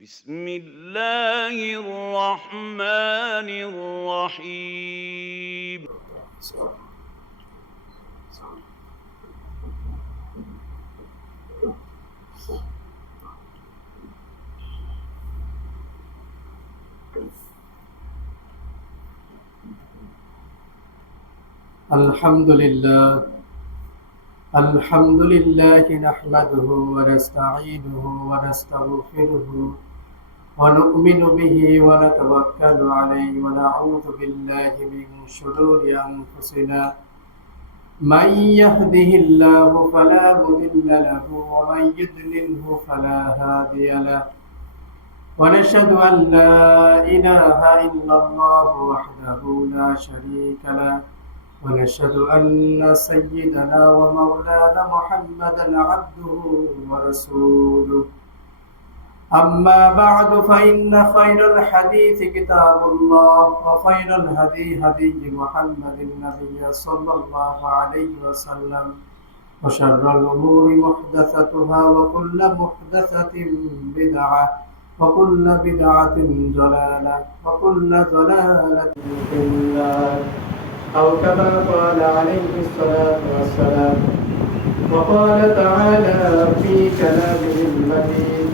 بسم الله الرحمن الرحيم الحمد لله نحمده ونستعينه ونستغفره ونؤمن به ونتوكل عليه ونعوذ بالله من شرور أنفسنا من يهده الله فلا مضل له ومن يضلله فلا هادي له ونشهد أن لا إله إلا الله وحده لا شريك له ونشهد أن سيدنا ومولانا محمدا عبده ورسوله أما بعد فإن خير الحديث كتاب الله وخير الهدي هدي محمد النبي صلى الله عليه وسلم وشر الأمور محدثتها وكل محدثة بدعة وكل بدعة ضلالة وكل ضلالة في النار أو كما قال عليه الصلاة والسلام وقال تعالى في كلامه المتين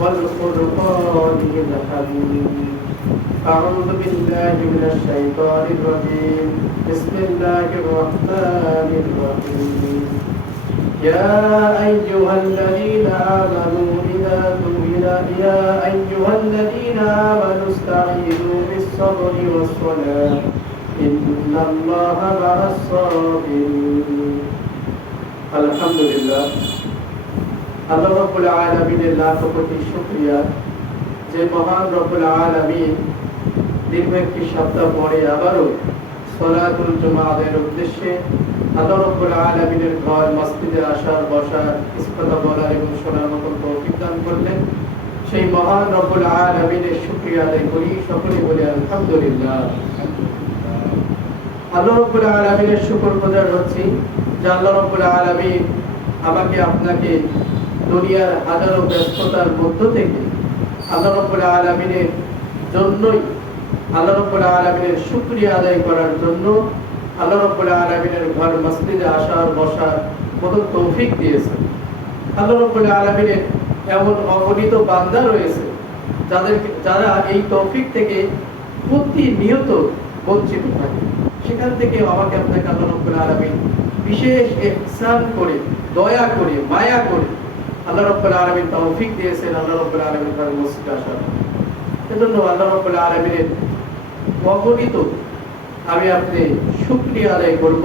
والفرقان الحميد أعوذ بالله من الشيطان الرجيم بسم الله الرحمن الرحيم يا أيها الذين آمنوا استعينوا بالصبر والصلاة إن الله مع الصابرين الحمد لله আল্লাহ রাব্বুল আলামিনের লাখ কোটি শুকরিয়া যে মহান রব্বুল আলামিন দীর্ঘ একটি সপ্তাহ পরে আবারও সালাতুল জুমাতের উদ্দেশ্যে আল্লাহ রাব্বুল আলামিনের ঘর মসজিদে আসার বসার ইসলাম বলার এবং শোনার মতো তৌফিক দান করলেন সেই মহান রব্বুল আলামিনের শুকরিয়া আদায় করি সকলে বলে আলহামদুলিল্লাহ। আল্লাহ রাব্বুল আলামিনের শুকর গুজার হচ্ছি যে আল্লাহ রাব্বুল আলামিন আমাকে আপনাকে দুনিয়ার হাজারো ব্যস্ততার মধ্য থেকে আল্লাহ রাব্বুল আলামিনের জন্যই আল্লাহ রাব্বুল আলামিনের শুকরিয়া আদায় করার জন্য আল্লাহ রাব্বুল আলামিনের ঘর মসজিদে আসার বসার মতো তৌফিক দিয়েছেন। আল্লাহ রাব্বুল আলামিনের এমন অগণিত বান্দা রয়েছে যারা এই তৌফিক থেকে প্রতিনিয়ত বঞ্চিত থাকে। সেখান থেকে আমাকে আপনাকে আল্লাহ রাব্বুল আলামিন বিশেষ ইহসান করে দয়া করে মায়া করে আল্লাহ রাব্বুল আলামিন তৌফিক দিয়েছেন আল্লাহ রাব্বুল আলামিন ঘরে মসজিদে আসার। এজন্য আল্লাহ রাব্বুল আলামিনের অগণিত আমি আপনি শুকরিয়া আদায় করব।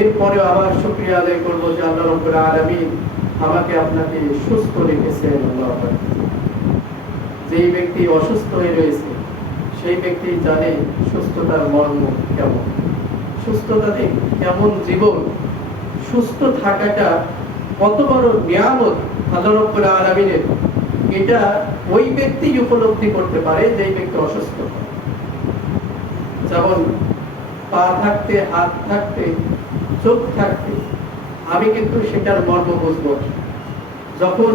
এরপরে আবার শুকরিয়া আদায় করব যে আল্লাহ রাব্বুল আলামিন আমাকে আপনাকে সুস্থ রেখেছেন। আল্লাহ আকবার। যেই ব্যক্তি অসুস্থ হয়ে রয়েছে সেই ব্যক্তি জানে সুস্থতার মর্ম কেমন, সুস্থতাতে কেমন জীবন, সুস্থ থাকাটা কত বড় নিয়ামত আল্লাহ রাব্বুল আলামিনের। এটা ওই ব্যক্তি উপলব্ধি করতে পারে যেই ব্যক্তি অসুস্থ। যেমন পা থাকতে, হাত থাকতে, চোখ থাকতে আমি কিন্তু সেটার মর্ম বুঝব। যখন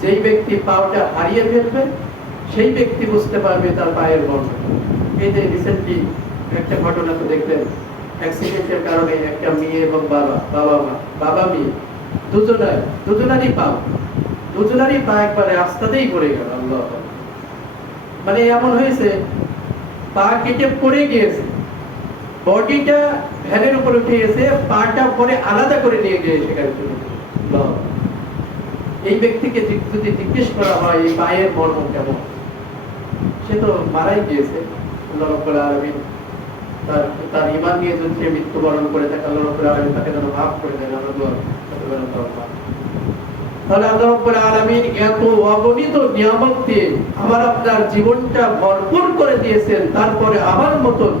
যেই ব্যক্তি পাওটা হারিয়ে ফেলবে সেই ব্যক্তি বুঝতে পারবে তার পায়ের মর্ম। এই যে রিসেন্টলি একটা ঘটনা তো দেখলেন, অ্যাক্সিডেন্টের কারণে একটা মেয়ে এবং বাবা মেয়ে দুজনারই পা একবারে রাস্তাতেই পড়ে গেল। আল্লাহ, মানে এমন হয়েছে পা কেটে পড়ে গিয়েছে, বডিটা ভ্যানের উপর উঠে গেছে, পাটা পরে আলাদা করে নিয়ে গিয়ে সেখানে চলে। এই ব্যক্তিকে যদি জিজ্ঞেস করা হয় এই পায়ের মর্ম কেমন, সে তো মারাই গিয়েছে। আল্লাহ রাব্বুল আলামিন তার ঈমান নিয়ে যদি সে মৃত্যুবরণ করে থাকে আল্লাহ রাব্বুল আলামিন তাকে যেন মাফ করে দেন। আমরা দোয়া তাহলে আল্লাহ রাব্বুল আলামিন এত অগণিত নিয়ামত দিয়ে আমার আপনার জীবনটা ভরপুর করে দিয়েছেন। তারপরে আমার মতন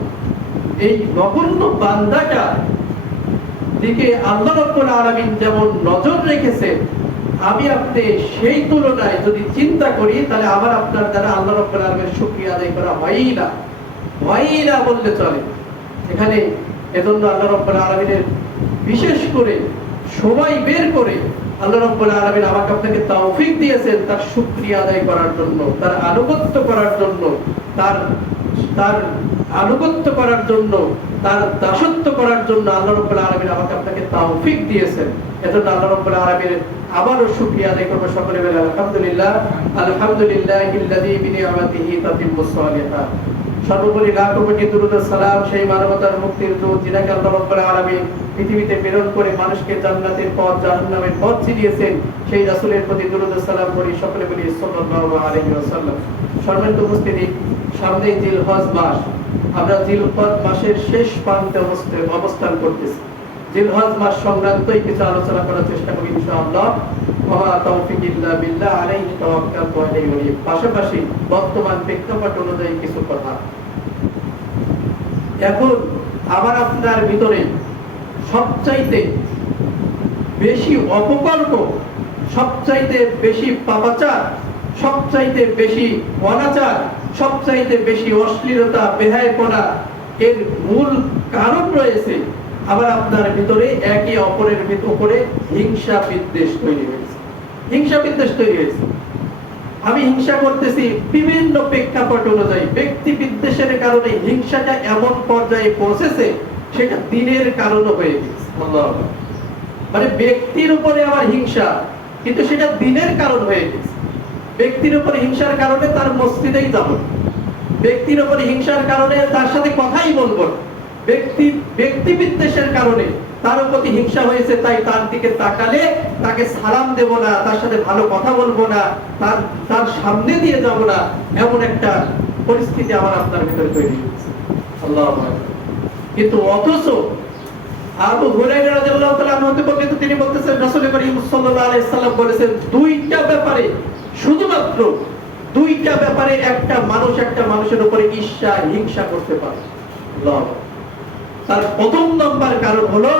এই নগণ্য বান্দাটা দিকে আল্লাহ রাব্বুল আলামিন যেমন নজর রেখেছেন, আমি আপনি সেই তুলনায় যদি চিন্তা করি তাহলে আমার আপনার দ্বারা আল্লাহ রাব্বুল আলামিনের শুকরিয়া আদায় করা হয়ই না বললে চলে। এখানে এজন্য আল্লাহ রাব্বুল আলামিনের বিশেষ করে সময় বের করে আল্লাহ রাব্বুল আলামিন আমাকে আপনাকে তৌফিক দিয়েছেন তার শুকরিয়া আদায় করার জন্য, তার আনুগত্য করার জন্য, তার তার আনুগত্য করার জন্য, তার দাসত্ব করার জন্য আল্লাহ রাব্বুল আলামিন আমাকে আপনাকে তৌফিক দিয়েছেন। এজন্য আল্লাহ রাব্বুল আলামিনের আবারও শুকরিয়া আদায় করব। সকলে বলে আলহামদুলিল্লাহ, আলহামদুলিল্লাহিল্লাযী বিনিআমাতিহি তাতিম্মুস সালিহাত। সর্বোপরি লাখো কোটি দুরূদ ও সালাম সেই মানবতার মুক্তির দূত যিনাকে আল্লাহ রাব্বুল আলামিন পৃথিবীতে প্রেরণ করে মানুষকে জান্নাতের পথ জাহান্নামের পথ চিনিয়েছেন, সেই রাসূলের প্রতি দুরূদ ও সালাম করি। সকলে বলি সাল্লাল্লাহু আলাইহি ওয়াসাল্লাম। সম্মানিত উপস্থিতি, সামনেই জিলহজ মাস। আমরা জিলহজ মাসের শেষ প্রান্তে অবস্থান করতেছি। জিলহজ মাস সংক্রান্তই কিছু আলোচনা করার চেষ্টা করি ইনশাআল্লাহ। ওয়া তাওফিক ইল্লা বিল্লাহ আলাইহি তাওয়াক্কালতু ওয়া ইলাইহি উনীব। পাশাপাশি বর্তমান প্রেক্ষাপট অনুযায়ী কিছু কথা। এখন আবার আপনার ভিতরে সবচাইতে বেশি অপকর্ম, সবচাইতে বেশি পাপাচার, সবচাইতে বেশি অনাচার, সবচাইতে বেশি অশ্লীলতা, বেহায়াপনা এর মূল কারণ রয়েছে আবার আপনার ভিতরে একে অপরের উপরে হিংসা বিদ্বেষ তৈরি হয়েছে। হিংসা বিদ্বেষ তৈরি হয়েছে। আমি হিংসা করতেছি বিভিন্ন প্রেক্ষাপট অনুযায়ী। ব্যক্তি বিদ্বেষের কারণে হিংসাটা এমন পর্যায়ে পৌঁছেছে সেটা দিনের কারণও হয়ে গেছে। মানে ব্যক্তির উপরে আমার হিংসা, কিন্তু সেটা দিনের কারণ হয়ে গেছে। ব্যক্তির উপরে হিংসার কারণে তার মসজিদেই যাব, ব্যক্তির উপরে হিংসার কারণে তার সাথে কথাই বলবো না, ব্যক্তি বিদ্বেষের কারণে তার প্রতি হিংসা হয়েছে তাই তার দিকে তাকালে তাকে সালাম দেব না, তার সাথে ভালো কথা বলবো না, তার সামনে দিয়ে যাব না, এমন একটা পরিস্থিতি আমার আপনার ভিতরে তৈরি হয়েছে। আল্লাহু আকবার। কিন্তু অথচ আবু হুরায়রা রাদিয়াল্লাহু তাআলা আনহু বলেন, তিনি বলতেছেন রাসূল করিম সাল্লাল্লাহু আলাইহি সাল্লাম বলেছেন, দুইটা ব্যাপারে, শুধুমাত্র দুইটা ব্যাপারে একটা মানুষ একটা মানুষের উপরে ঈর্ষা হিংসা করতে পারে। আল্লাহু আকবার। তার প্রথম নম্বর কারণ হলো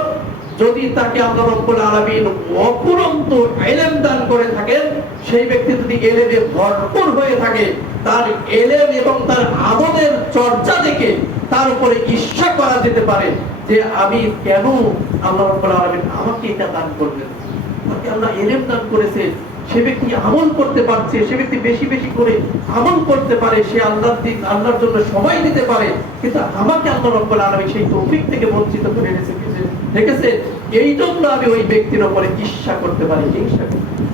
যদি তাকে আল্লাহ রাব্বুল আলামিন অপুরন্ত ইলম দান করে থাকেন, সেই ব্যক্তি যদি ইলমে ভরপুর হয়ে থাকে, তার ইলম এবং তার আমলের চর্চা দেখে তার উপরে ঈর্ষা করা যেতে পারে যে আমি কেন আল্লাহ রাব্বুল আলামিন আমাকে এটা দান করলেন, আমাকে আল্লাহ ইলম দান করেছে, সে ব্যক্তি আমল করতে পারছে, সে ব্যক্তি বেশি বেশি করে আমল করতে পারে, সে আল্লাহর জন্য সময় দিতে পারে, কিন্তু আমাকে আল্লাহ রাব্বুল আলামিন সেই তৌফিক থেকে বঞ্চিত করে রেখেছে। এই জন্য আমি ওই ব্যক্তির উপরে ঈর্ষা করতে পারি, হিংসা করতে পারি।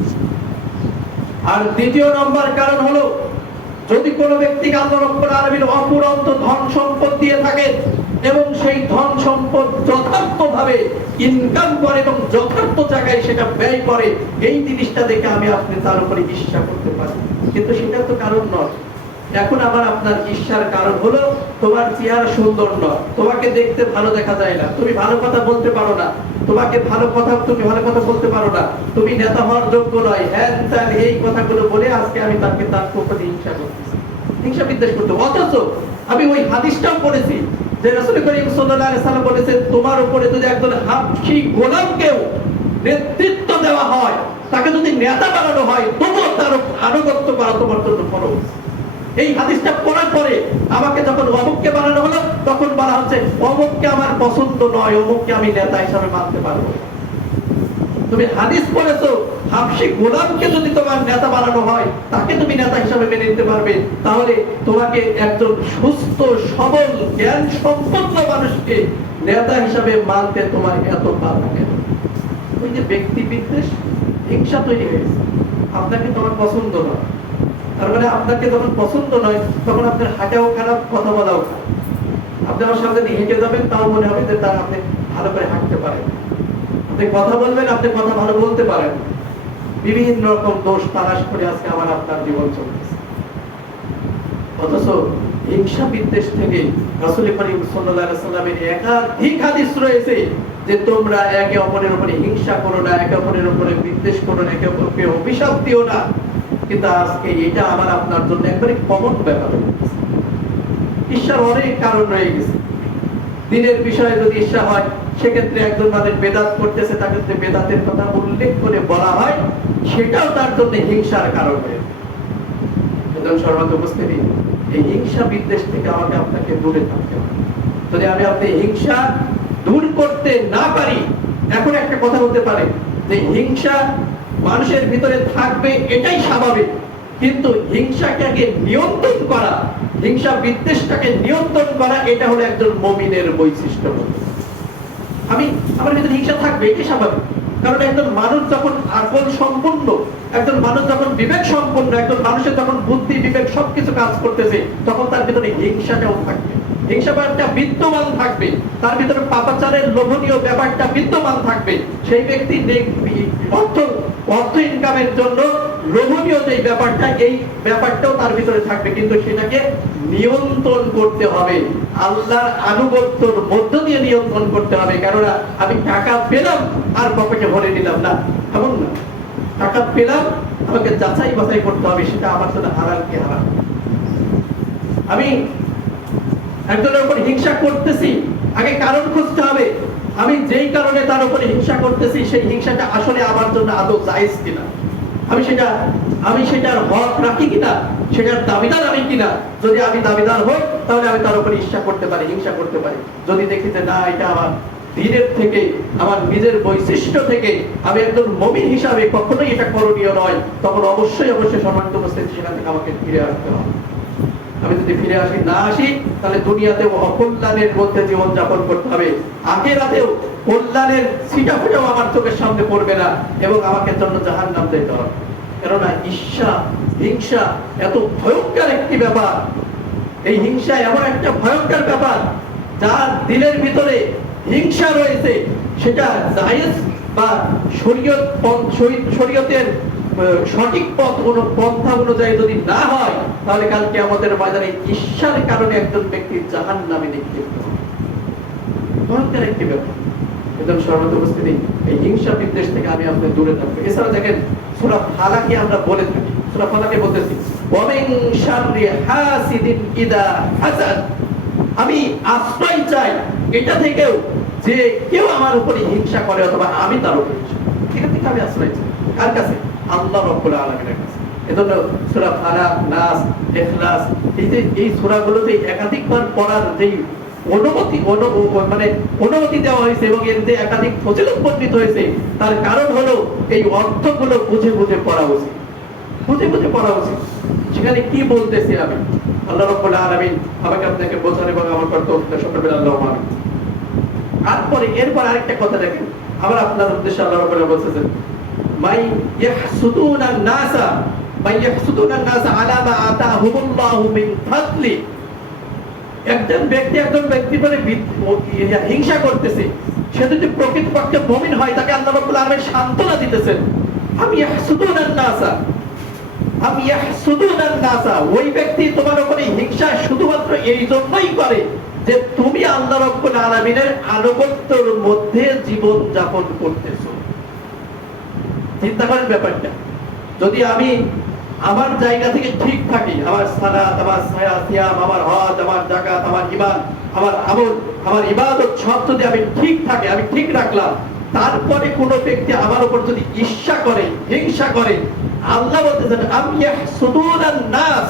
আর দ্বিতীয় নম্বর কারণ হলো যদি কোনো ব্যক্তিকে আল্লাহ রাব্বুল আলামিন অপুরন্ত ধন সম্পদ দিয়ে থাকে এবং সেই ধন সম্পদ যথার্থভাবে ইনকাম করে এবং যথার্থ জায়গায় সেটা ব্যয় করে, এই জিনিসটা দেখে আমি আপনি তার উপরে ঈর্ষা করতে পারি, কিন্তু সেটা তো কারণ নয়। এখন আবার আপনার ঈর্ষার কারণ হলো তোমার চেহারা সুন্দর নয়, তোমাকে দেখতে ভালো দেখা যায় না, তুমি ভালো কথা বলতে পারো না, তুমি ভালো কথা বলতে পারো না, তুমি নেতা হওয়ার যোগ্য নয়, হ্যান ত্যান এই কথাগুলো বলে আজকে আমি তার প্রতি হিংসা করতেছি, হিংসা বিদ্বেষ করতে। অথচ আমি ওই হাদিসটাও পড়েছি যে রাসূল করিম সাল্লাল্লাহু আলাইহি সাল্লাম বলেছেন, তোমার উপরে যদি একজন হাবশী গোলামকেও নেতৃত্ব দেওয়া হয়, তাকে যদি নেতা বানানো হয়, তবুও তার আনুগত্য করা তোমার জন্য ফরজ। এই হাদিসটা পড়ার পরে আমাকে যখন অমুককে বানানো হলো, তখন বলা হচ্ছে অমুককে আমার পছন্দ নয়, অমুককে আমি নেতা হিসাবে মানতে পারবো। তুমি হাদিস পড়েছো, হাবশী গোলামকে যদি তোমার নেতা বানানো হয়, তাকে তুমি নেতা হিসাবে মেনে নিতে পারবে, তাহলে তোমাকে একজন সুস্থ সবল জ্ঞান সম্পন্ন মানুষকে নেতা হিসাবে মানতে তোমার এত বাধা কেন? ওই যে ব্যক্তি বিদ্বেষ, হিংসা তৈরি হয়েছে। আপনাকে তোমার পছন্দ নয়, তার মানে আপনাকে যখন পছন্দ নয়, তখন আপনার হাঁটাও খারাপ, কথা বলাও খারাপ। আপনি আমার সামনে দিয়ে হেঁটে যাবেন, তাও মনে হবে যে তার আপনি ভালো করে হাঁটতে পারেন, আপনি কথা বলবেন, আপনি কথা ভালো বলতে পারেন। বিভিন্ন রকম দোষ তালাশ করে আজকে আমার আপনার জীবন চলতেছে। অথচ হিংসা বিদ্বেষ থেকে রাসূল করিম সাল্লাল্লাহু আলাইহি সাল্লামের একাধিক হাদিস রয়েছে যে তোমরা একে অপরের উপরে হিংসা করো না, একে অপরের উপরে বিদ্বেষ করো না, একে অপরকে অভিশাপ দিও না। কিন্তু আজকে এটা আমার আপনার জন্য একবারে কমন ব্যাপার হয়ে গেছে। ঈর্ষার অনেক কারণ রয়ে গেছে। দিনের বিষয়ে যদি ঈর্ষা হয়, সেক্ষেত্রে একজন মানুষ বেদাত করতেছে, তাকে যদি বেদাতের কথা উল্লেখ করে বলা হয়, সেটাও তার জন্য হিংসার কারণ হয়ে যায়। এজন্য সর্বত উপস্থিতি, এই হিংসা বিদ্বেষ থেকে আমাকে আপনাকে দূরে থাকতে হবে। যদি আমি আপনি হিংসা দূর করতে না পারি, এখন একটা কথা বলতে পারে যে হিংসা মানুষের ভিতরে থাকবে, এটাই স্বাভাবিক। কিন্তু হিংসাটাকে নিয়ন্ত্রণ করা, হিংসা বিদ্বেষটাকে নিয়ন্ত্রণ করা, এটা হলো একজন মুমিনের বৈশিষ্ট্য। আমার ভিতরে হিংসা থাকবে, এটাই স্বাভাবিক। কারণ একজন মানুষ যখন আকল সম্পন্ন, একজন মানুষ যখন বিবেক সম্পন্ন, একজন মানুষের যখন বুদ্ধি বিবেক সবকিছু কাজ করতেছে, তখন তার ভিতরে হিংসাটাও থাকবে, হিংসা ব্যাপারটা বিদ্যমান থাকবে, তার ভিতরে পাপাচারের লোভনীয় ব্যাপারটা বিদ্যমান থাকবে। সেই ব্যক্তি অর্থ ইনকামের জন্য লোভনীয় যে ব্যাপারটা, এই ব্যাপারটাও তার ভিতরে থাকবে, কিন্তু সেটাকে নিয়ন্ত্রণ করতে হবে, আল্লাহর আনুগত্যের মধ্য দিয়ে নিয়ন্ত্রণ করতে হবে। কেননা আমি টাকা পেলাম আর পকেটে ভরে নিলাম না, এমন না। টাকা পেলাম, আমাকে যাচাই বাছাই করতে হবে সেটা আমার জন্য হারাল কি হারাম। আমি একজনের উপর হিংসা করতেছি, আগে কারণ খুঁজতে হবে, আমি যেই কারণে তার উপরে হিংসা করতেছি সেই হিংসাটা আসলে আমার জন্য আদৌ জায়েজ কিনা, আমি সেটার হক রাখি কিনা, সেটার দাবিদার আমি কিনা। যদি আমি দাবিদার হই তাহলে আমি তার উপরে ঈর্ষা করতে পারি, হিংসা করতে পারি। যদি দেখি যে না, এটা আমার দিনের থেকে, আমার নিজের বৈশিষ্ট্য থেকে আমি একজন মুমিন হিসাবে কখনোই এটা করণীয় নয়, তখন অবশ্যই সম্মানিত উপস্থিতি সেখান থেকে আমাকে ফিরে আসতে হবে। আমি যদি ফিরে না আসি, তাহলে দুনিয়াতেও অকল্যাণের মধ্যে জীবন যাপন করতে হবে, আখিরাতেও কল্যাণের ছিটা ফোঁটাও আমার চোখের সামনে পড়বে না, এবং আমাকে জন্য জাহান্নাম যেতে হবে। কেননা ঈর্ষা, হিংসা এত ভয়ঙ্কর একটি ব্যাপার। এই হিংসা এমন একটা ভয়ঙ্কর ব্যাপার, যার দিলের ভিতরে হিংসা রয়েছে, সেটা জায়েজ বা শরীয়তের সঠিক পন্থা অনুযায়ী যদি না হয়, তাহলে কালকে আমাদের বাজারে ঈর্ষার কারণে একজন ব্যক্তি জাহান্নামে নিক্ষিপ্ত হবে। ভয়ঙ্কর একটি ব্যাপার। একদম সর্বত উপস্থিতি, এই হিংসা বিদ্বেষ থেকে আমি আপনি দূরে থাকবো। এছাড়া দেখেন সূরা ফালাকে আমরা বলে থাকি, সূরা ফালাকে বলতেছি ওয়া মিন শাররি হাসিদিন ইদা হাসাদ, আমি আশ্রয় চাই এটা থেকেও যে কেউ আমার উপরে হিংসা করে অথবা আমি তার উপরে হিংসা করি, এখান থেকে আমি আশ্রয় চাই। কার কাছে? আল্লাহ রাব্বুল আলামিনের কাছে। এজন্য সূরা ফালাক, নাস, ইখলাস, এই সূরাগুলোতে একাধিকবার পড়ার যেই অনুমতি দেওয়া হয়েছে এবং এর যে একাধিক ফজিলত বর্ণিত হয়েছে, তার কারণ হলো এই অর্থগুলো বুঝে বুঝে পড়া উচিত, বুঝে বুঝে পড়া উচিত। সেখানে কি বলতেছি আমি, আল্লাহ রাব্বুল আলামিন আমাকে আপনাকে বোঝান এবং আমার কর্তব্য সকলে আল্লাহুম্মা আমিন। এরপর আরেকটা কথা দেখেন, আবার আপনার উদ্দেশ্যে আল্লাহ রাব্বুল আলামিন বলতেছেন মাই ইয়াহসুদুনান নাসা আলা মা আতাহুমুল্লাহু মিন ফাদলি। একজন ব্যক্তি বলে হিংসা করতেছে, সে যদি প্রকৃতপক্ষে মুমিন হয়, তাকে আল্লাহ রাব্বুল আলামিন সান্ত্বনা দিতেছেন। আমি ইয়াহসুদুনান নাসা, ওই ব্যক্তি তোমার উপরে হিংসা শুধুমাত্র এই জন্যই করে যে তুমি আল্লাহ রাব্বুল আলামিনের আনুগত্যের মধ্যে জীবন যাপন করতেছো। চিন্তা করেন ব্যাপারটা। যদি আমি আমার জায়গা থেকে ঠিক থাকি, আমার সালাত, আমার সিয়াম, আমার হজ, আমার যাকাত, আমার ঈমান, আমার আমল, আমার ইবাদত সব যদি আমি ঠিক থাকে, আমি ঠিক রাখলাম, তারপরে কোনো ব্যক্তি আমার উপর যদি ঈর্ষা করে, হিংসা করে, আল্লাহ বলতেছেন আমি ইয়াহসুদুনান নাস,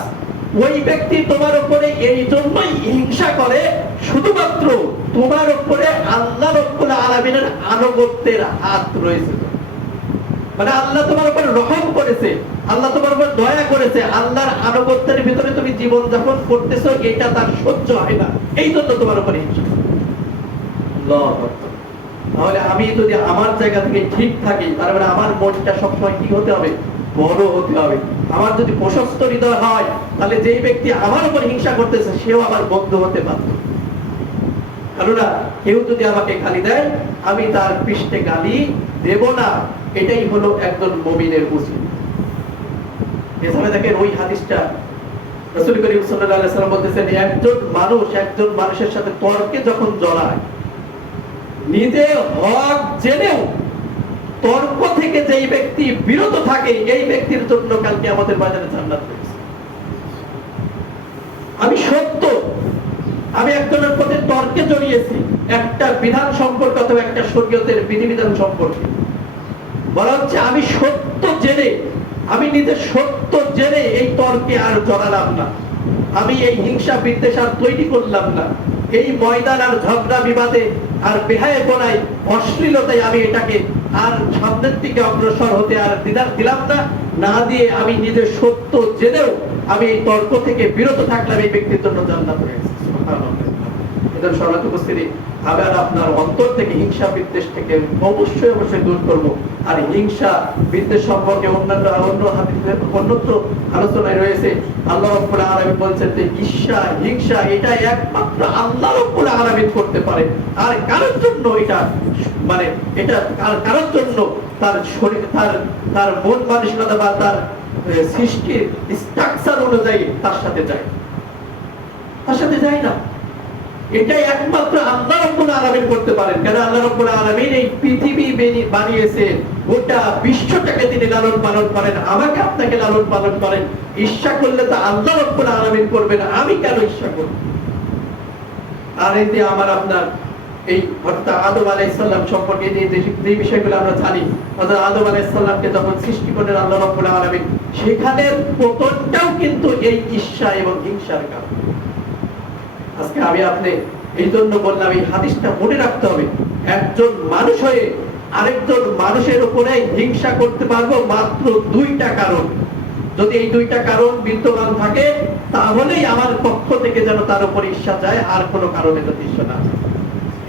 ওই ব্যক্তি তোমার উপরে এই জন্যই হিংসা করে শুধুমাত্র তোমার উপরে আল্লাহ রাব্বুল আলামিনের আনুগত্যের হাত রয়েছে। মানে আল্লাহ তোমার উপর রহম করেছে, আল্লাহ তোমার উপর দয়া করেছে, আল্লাহর আনুগত্যের ভিতরে তুমি জীবন যাপন করতেছো, এটা তার সহ্য হয় না, এই জন্য তোমার উপরে হিংসা। তাহলে আমি যদি আমার জায়গা থেকে ঠিক থাকি, তার মানে আমার মনটা সবসময় কি হতে হবে? বড় হতে হবে। আমার যদি প্রশস্ত হৃদয় হয়, তাহলে যেই ব্যক্তি আমার উপর হিংসা করতেছে সেও আমার বন্ধু হতে বাধ্য। কেননা কেউ যদি আমাকে গালি দেয়, আমি তার পৃষ্ঠে গালি দেব না, এটাই হলো একজন মুমিনের উচিত। এছাড়া দেখেন ওই হাদিসটা রাসূল করিম সাল্লাল্লাহু আলাইহি ওয়াসাল্লাম বলতেছেন, একজন মানুষের সাথে তর্কে যখন জড়ায়, নিজে হক জেনেও তর্ক থেকে যেই ব্যক্তি বিরত থাকে, এই ব্যক্তির জন্য কালকে আমাদের বাজারে জান্নাত রয়েছে। আমি একজনের প্রতি তর্কে জড়িয়েছি, একটা বিধান সম্পর্কে অথবা একটা শরীয়তের বিধিবিধান সম্পর্কে, বলা হচ্ছে আমি নিজে সত্য জেনে এই তর্কে আর জড়ালাম না, আমি এই হিংসা বিদ্বেষ আর তৈরি করলাম না, এই ময়দান আর ঝগড়া বিবাদে আর বেহায়াপনায়, অশ্লীলতায় আমি এটাকে আর সামনের দিকে অগ্রসর হতে আর দ্বিধা দিলাম না, না দিয়ে আমি নিজের সত্য জেনেও আমি এই তর্ক থেকে বিরত থাকলাম, এই ব্যক্তির জন্য জান্নাত রয়েছে। সুবহানাল্লাহ। এদের সর্বত উপস্থিতি, আবার আপনার অন্তর থেকে হিংসা বিদ্বেষ থেকে অবশ্যই অবশ্যই দূর করব। আর হিংসা বিদ্বেষ সম্পর্কে অন্যান্য হাদিসের অন্যত্র আলোচনায় রয়েছে। আল্লাহ রাব্বুল আলামিন বলেছেন যে ঈর্ষা হিংসা এটা একমাত্র আল্লাহ রাব্বুল আলামিন করতে পারে। আর কারোর জন্য এটা মানে এটা কারোর জন্য তার শরীর তার মন মানসিকতা বা তার সৃষ্টির স্ট্রাকচার অনুযায়ী তার সাথে যায় না। এটাই একমাত্র আল্লাহ রাব্বুল আলামিন করতে পারেন। কেন আল্লাহ রাব্বুল আলামিন এই পৃথিবী বানিয়েছে, গোটা বিশ্বটাকে তিনি লালন পালন করেন, আমাকে আপনাকে লালন পালন করেন। ঈর্ষা করলে তো আল্লাহ রাব্বুল আলামিন করবেন, আমি কেন ঈর্ষা করব? আর এই যে আমার আপনার এই হযরত আদম আলাইহিস সালাম সম্পর্কে যে বিষয়গুলো আমরা জানি, হযরত আদম আলাইহিস সালামকে যখন সৃষ্টি করেন আল্লাহ রাব্বুল আলামিন, সেখানের পতনটাও কিন্তু এই ঈর্ষা এবং হিংসার কারণে। আজকে আমি আপনি এই জন্য বললাম এই হাদিসটা মনে রাখতে হবে। একজন মানুষ হয়ে আরেকজন মানুষের উপরে হিংসা করতে পারবো মাত্র দুইটা কারণ। যদি এই দুইটা কারণ বিদ্যমান থাকে তাহলেই আমার পক্ষ থেকে যেন তার উপর ঈর্ষা যায়, আর কোনো কারণে যদি ঈর্ষা না যায়।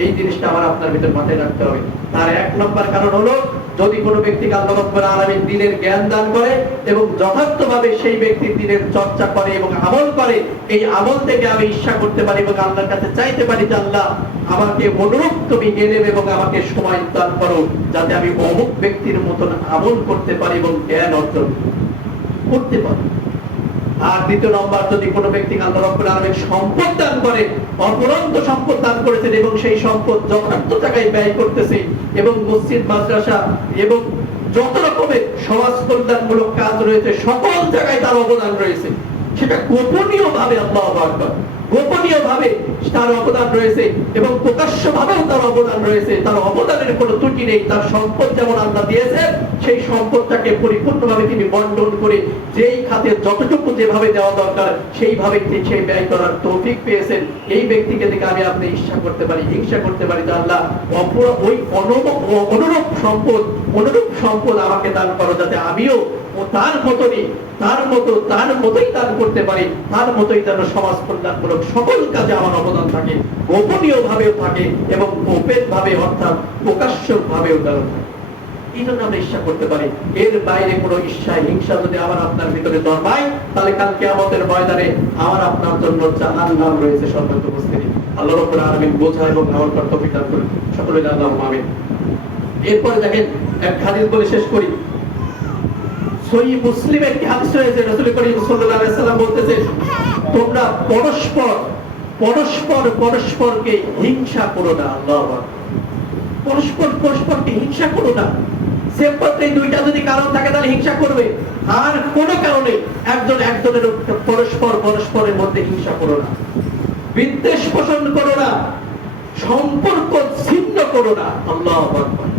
এই জিনিসটা আমার আপনার ভিতর মাথায় রাখতে হবে। তার এক নম্বর কারণ হলো, যদি কোনো ব্যক্তিকে আল্লাহ রাব্বুল আলামিন দ্বীনের জ্ঞান দান করে এবং যথার্থভাবে সেই ব্যক্তি দ্বীনের চর্চা করে এবং আমল করে, এই আমল থেকে আমি ঈর্ষা করতে পারি এবং আল্লাহর কাছে চাইতে পারি যে আল্লাহ আমাকে অনুরূপ তুমি জ্ঞান এবং আমাকে সময় দান করো, যাতে আমি অমুক ব্যক্তির মতন আমল করতে পারি এবং জ্ঞান অর্জন করতে পারি। আর দ্বিতীয় নম্বর, যদি কোনো ব্যক্তি আল্লাহ রাব্বুল আলামিন সম্পদ দান করে, অপরন্ত সম্পদ দান করেছেন এবং সেই সম্পদ যথার্থ জায়গায় ব্যয় করতেছে এবং মসজিদ মাদ্রাসা এবং যত রকমের সমাজ কল্যাণমূলক কাজ রয়েছে সকল জায়গায় তার অবদান রয়েছে, সেটা গোপনীয় ভাবে আল্লাহু আকবার গোপনীয় ভাবে তার অবদান রয়েছে এবং প্রকাশ্য ভাবেও তার অবদান রয়েছে, তার অবদানের কোনো ত্রুটি নেই। তার সম্পদ যেমন আল্লাহ দিয়েছেন সেই সম্পদটাকে পরিপূর্ণভাবে তিনি বন্টন করে যেই খাতে যতটুকু যেভাবে দেওয়া দরকার সেইভাবে সেই ব্যয় করার তৌফিক পেয়েছেন। এই ব্যক্তিকে দেখে আমি আপনি ঈর্ষা করতে পারি, হিংসা করতে পারি যে আল্লাহ ওই অনুরূপ সম্পদ আমাকে দান করো, যাতে আমিও ও তার মতোই দান করতে পারি, তার মতোই যেন সমাজ কল্যাণমূলক সকল কাজে আমার অবদান থাকে, গোপনীয় ভাবেও থাকে এবং ওপেন ভাবে অর্থাৎ প্রকাশ্য ভাবেও যেন থাকে। এই জন্য আমরা ঈর্ষা করতে পারি। এর বাইরে কোনো ঈর্ষা হিংসা যদি আমার আপনার ভিতরে জন্মায়, তাহলে কাল কিয়ামতের ময়দানে আমার আপনার জন্য জাহান্নাম রয়েছে। সর্বত্র উপস্থিতি আল্লাহ রাব্বুল আলামিন বোঝা এবং আমল করার তৌফিক দান করুন সকলে, আল্লাহুম্মা আমিন। এরপরে দেখেন এক হাদিস বলে শেষ করি। সহিহ মুসলিমে একটি হাদিস রয়েছে, রাসূল করিম সাল্লাল্লাহু আলাইহি ওয়াসাল্লাম বলতেছেন, তোমরা পরস্পরকে হিংসা করো না। আল্লাহু আকবার। পরস্পরকে হিংসা করো না। সেপথে দুইটা যদি কারণ থাকে তাহলে হিংসা করবে, আর কোনো কারণে একজনের পরস্পরের মধ্যে হিংসা করো না, বিদ্বেষ পোষণ করো না, সম্পর্ক ছিন্ন করো না। আল্লাহু আকবার।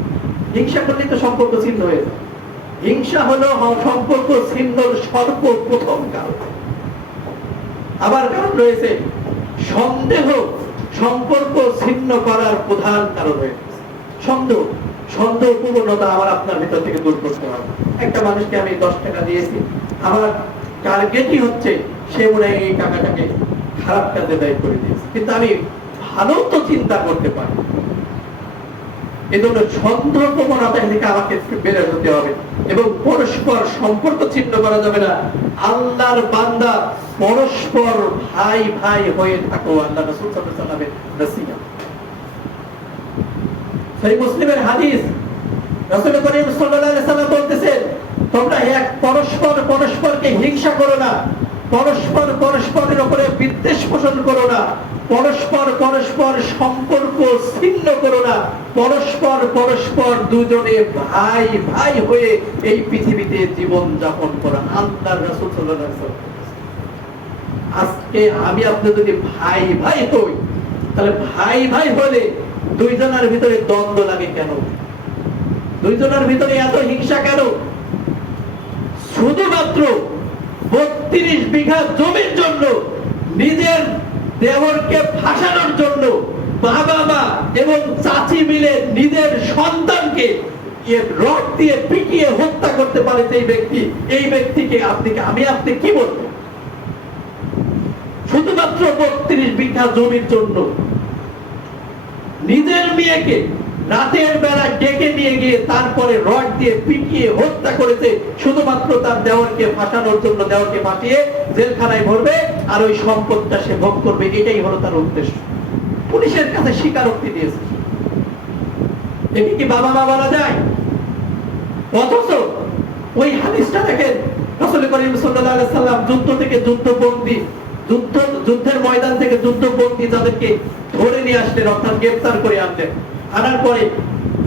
হিংসা করলে তো সম্পর্ক ছিন্ন হয়ে যায়। হিংসা হলো সম্পর্ক ছিন্নর সর্বপ্রথম কারণ। আবার কারণ রয়েছে সন্দেহ, সম্পর্ক ছিন্ন করার প্রধান কারণ হয়ে সন্দেহপূর্ণতা আমার আপনার ভিতর থেকে দূর করতে হবে। একটা মানুষকে আমি 10 টাকা দিয়েছি, আমার টার্গেটই হচ্ছে সে মনে হয় এই টাকাটাকে খারাপ কাজে ব্যয় করে দিয়েছে, কিন্তু আমি ভালো তো চিন্তা করতে পারি। এজন্য সন্দেহপ্রবণতা থেকে আমাকে বের হতে হবে এবং পরস্পর সম্পর্ক ছিন্ন করা যাবে না। আল্লাহর বান্দা পরস্পর ভাই হয়ে থাকো, আল্লাহ রাসূল সাল্লাল্লাহু আলাইহি ওয়াসাল্লামের নসিহত। সহিহ মুসলিমের হাদিস, রাসূল করিম সাল্লাল্লাহু আলাইহি ওয়াসাল্লাম বলতেছেন, তোমরা পরস্পরকে হিংসা করো না, পরস্পরের উপরে বিদ্বেষ পোষণ করো না, পরস্পর সম্পর্ক ছিন্ন করো না, পরস্পর দুজনে ভাই হয়ে এই পৃথিবীতে জীবন যাপন করা। আল্লাহর রাসূল সাল্লাল্লাহু আলাইহি ওয়াসাল্লাম। আজকে আমি আপনি যদি ভাই হই, তাহলে ভাই হলে দুইজনের ভিতরে দ্বন্দ্ব লাগে কেন? দুইজনের ভিতরে এত হিংসা কেন? শুধুমাত্র 32 বিঘা জমির জন্য, নিজের দেবরকে ফাঁসানোর জন্য বাবা মা এবং চাচি মিলে নিজের সন্তানকে রড দিয়ে পিটিয়ে হত্যা করতে পারে এই ব্যক্তি, এই ব্যক্তিকে আপনি কি বলবেন? শুধুমাত্র 32 বিঘা জমির জন্য নিজের মেয়েকে রাতের বেলা ডেকে নিয়ে গিয়ে তারপরে রড দিয়ে পিটিয়ে হত্যা করেছে, শুধুমাত্র তার দেওরকে ফাঁসানোর জন্য। দেওরকে ফাঁসিয়ে জেলখানায় ভরবে আর ওই সম্পদটা সে ভোগ করবে, এটাই হলো তার উদ্দেশ্য। পুলিশের কাছে স্বীকারোক্তি দিয়েছে। এটি কি বাবা মা বলা যায়? অথচ ওই হাদিসটা দেখেন, রাসূল করিম সাল্লাল্লাহু আলাইহি সাল্লাম যুদ্ধ থেকে যুদ্ধবন্দী, যুদ্ধের ময়দান থেকে যুদ্ধবন্দী যাদেরকে ধরে নিয়ে আসলেন, অর্থাৎ গ্রেফতার করে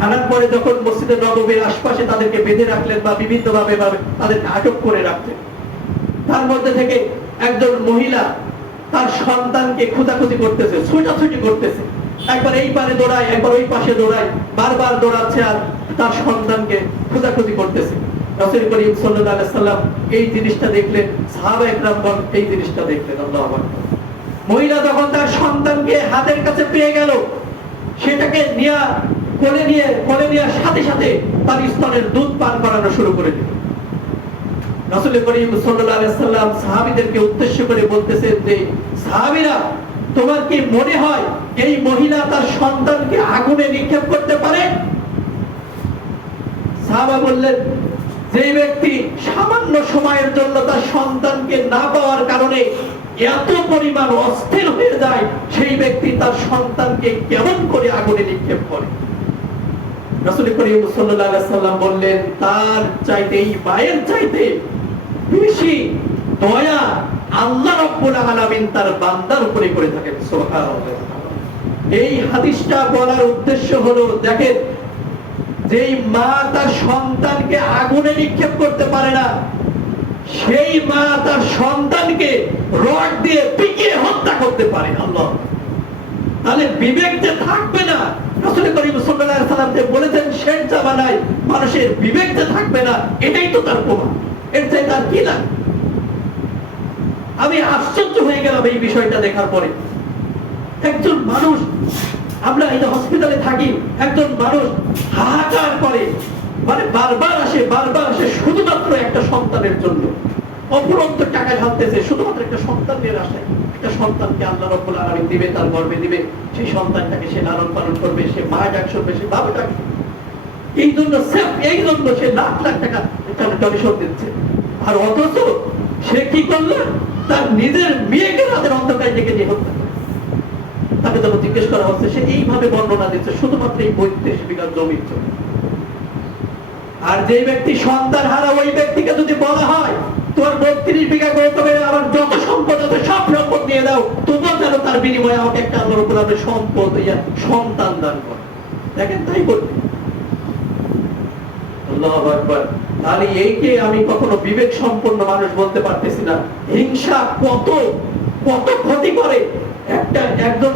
আনার পরে যখন মসজিদে নববীর আশপাশে তাদেরকে বেঁধে রাখলেন বা বিভিন্ন ভাবে তাদেরকে আটক করে রাখলেন, তার মধ্যে থেকে একজন মহিলা তার সন্তানকে খোঁজাখুঁজি করতেছে, ছোটাছুটি করতেছে, একবার এই পারে দৌড়ায়, একবার ওই পাশে দৌড়ায়, বারবার দৌড়াচ্ছে আর তার সন্তানকে খোঁজাখুঁজি করতেছে। রাসূল করিম সাল্লাল্লাহু আলাইহি সাল্লাম এই জিনিসটা দেখলেন, সাহাবায়ে কেরামগণ এই জিনিসটা দেখলেন। আল্লাহু আকবার। মহিলা যখন তার সন্তানকে হাতের কাছে পেয়ে গেল, সেটাকে কোলে নিয়ে সাথে সাথে তার স্তনের দুধ পান করানো শুরু করে দিল। রাসূল করিম সাল্লাল্লাহু আলাইহি সাল্লাম সাহাবীদেরকে উদ্দেশ্য করে বলতেছেন যে, সাহাবীরা, তোমার কি মনে হয় এই মহিলা তার সন্তানকে আগুনে নিক্ষেপ করতে পারে? সাহাবা বললেন, যে ব্যক্তি সামান্য সময়ের জন্য তার সন্তানকে না পাওয়ার কারণে এত পরিমাণ অস্থির হয়ে যায়, সেই ব্যক্তি তার সন্তানকে কেমন করে আগুনে নিক্ষেপ করে? রাসূল করিম সাল্লাল্লাহু আলাইহি সাল্লাম বললেন, তার চাইতে, এই মায়ের চাইতে বেশি দয়া আল্লাহ রাব্বুল আলামিন তার বান্দার উপরে করে থাকেন। সুবহানাল্লাহ। এই হাদিসটা বলার উদ্দেশ্য হলো, দেখেন, যেই মা তার সন্তানকে আগুনে নিক্ষেপ করতে পারে না, সেই মা তার সন্তানকে রড দিয়ে পিটিয়ে হত্যা করতে পারে। আল্লাহ, তাহলে বিবেক যে থাকবে না, রাসূল করিম সাল্লাল্লাহু আলাইহি সাল্লাম যে বলেছেন শেষ জামানায় মানুষের বিবেক যে থাকবে না, এটাই তো তার প্রমাণ। এর চাইতে আর কি লাগে? আমি আশ্চর্য হয়ে গেলাম এই বিষয়টা দেখার পরে। একজন মানুষ, আমরা এই হসপিটালে থাকি, একজন মানুষ হাহাকার করে, মানে বারবার আসে শুধুমাত্র একটা সন্তানের জন্য, অপরন্ত টাকা ঢালতেছে শুধুমাত্র একটা সন্তানের আশায়। একটা সন্তানকে আল্লাহ রাব্বুল আলামিন দিবে, তার গর্ভে দিবে, সেই সন্তানটাকে সে লালন পালন করবে, সে মা ডাক শুনবে, সে বাবা ডাক শুনবে। এই জন্য সে লাখ লাখ টাকা ডোনেশন দিচ্ছে। আর অথচ সে কি করলো? তার নিজের মেয়েকে রাতের অন্ধকারে ডেকে নিয়ে হত্যা করে। তাকে যখন জিজ্ঞেস করা হচ্ছে, সে এইভাবে বর্ণনা দিচ্ছে শুধুমাত্র এই 32 বিঘা জমির জন্য। আর যে ব্যক্তি সন্তান হারা, ওই ব্যক্তিকে যদি বলা হয়, তোমার 32 বিঘা গৌতমে আমার যত সম্পদ আছে সব সম্পদ দিয়ে দাও, তবুও যেন তার বিনিময়ে আমাকে একটা আল্লাহর উপর সম্পদ, সন্তান দান করে, দেখেন তাই বলবে। আল্লাহু আকবার। তাহলে এইকে আমি কখনো বিবেক সম্পন্ন মানুষ বলতে পারতেছি না। হিংসা কত ক্ষতি করে। একজন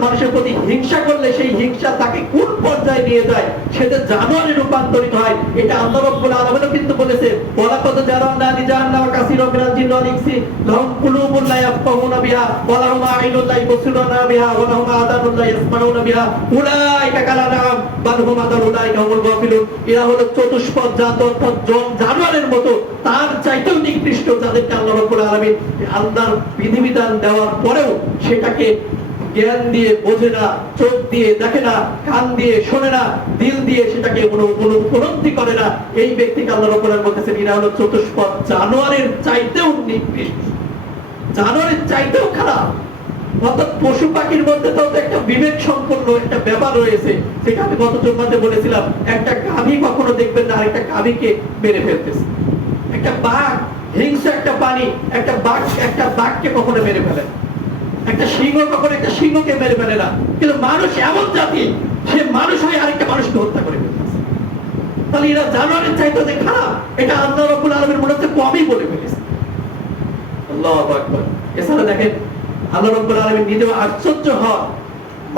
মানুষের প্রতি হিংসা করলে সেই হিংসা তাকে কোন পর্যায়ে নিয়ে যায়, সেটা জানোয়ারে রূপান্তরিত হয়। এটা আল্লাহ রাব্বুল আলামিন কিন্তু বলেছে, ওয়ালাকাদ জারানা লিজাহান্নামা কাসীরাম মিনাল জিন্নি ওয়াল ইনসি লাহুম কুলুবুন লা ইয়াফকাহুনা বিহা ওয়া লাহুম আ'ইনুন লা ইবসিরুনা বিহা ওয়া লাহুম আযানুন লা ইয়াসমাউনা বিহা উলাইকা কালানাম বাল হুম আদাল উলাইকা হুমুল গাফিলুন। এরা হলো চতুষ্পদ জাত, অর্থাৎ জানোয়ারের মতো, তার চাইতেও নিকৃষ্ট, যাদেরকে আল্লাহ রাব্বুল আলামিন আল্লাহর বিধিবিধান দেওয়ার পরেও সেটাকে জ্ঞান দিয়ে বোঝে না, চোখ দিয়ে দেখে না, কান দিয়ে শোনে না, দিল দিয়ে সেটাকে উপলব্ধি করে না। এই ব্যক্তিকে আল্লাহ রাব্বুল আলামিন বলতেছেন, এরা হলো চতুষ্পদ জানোয়ারের চাইতেও নিকৃষ্ট, জানোয়ারের চাইতেও খারাপ। অর্থাৎ পশু পাখির মধ্যে তো একটা বিবেক সম্পন্ন একটা ব্যাপার রয়েছে, যেটা আমি গত জুম্মাতে বলেছিলাম। একটা গাভী কখনো দেখবেন না আরেকটা গাভীকে মেরে ফেলতেছে। একটা বাঘ, হিংস্র একটা প্রাণী, একটা বাঘকে কখনো মেরে ফেলে, একটা সিংহ কখনো একটা সিংহকে মেরে ফেলে না। কিন্তু মানুষ এমন জাতি, সে মানুষ হয়ে আরেকটা মানুষকে হত্যা করে ফেলতেছে। তাহলে এরা জানোয়ারের চাইতে যে খারাপ, এটা আল্লাহ রাব্বুল আলামিন মনে হচ্ছে কমই বলে ফেলেছে। আল্লাহু আকবার। এছাড়া দেখেন, আল্লাহ রাব্বুল আলামিন নিজেও আশ্চর্য হন,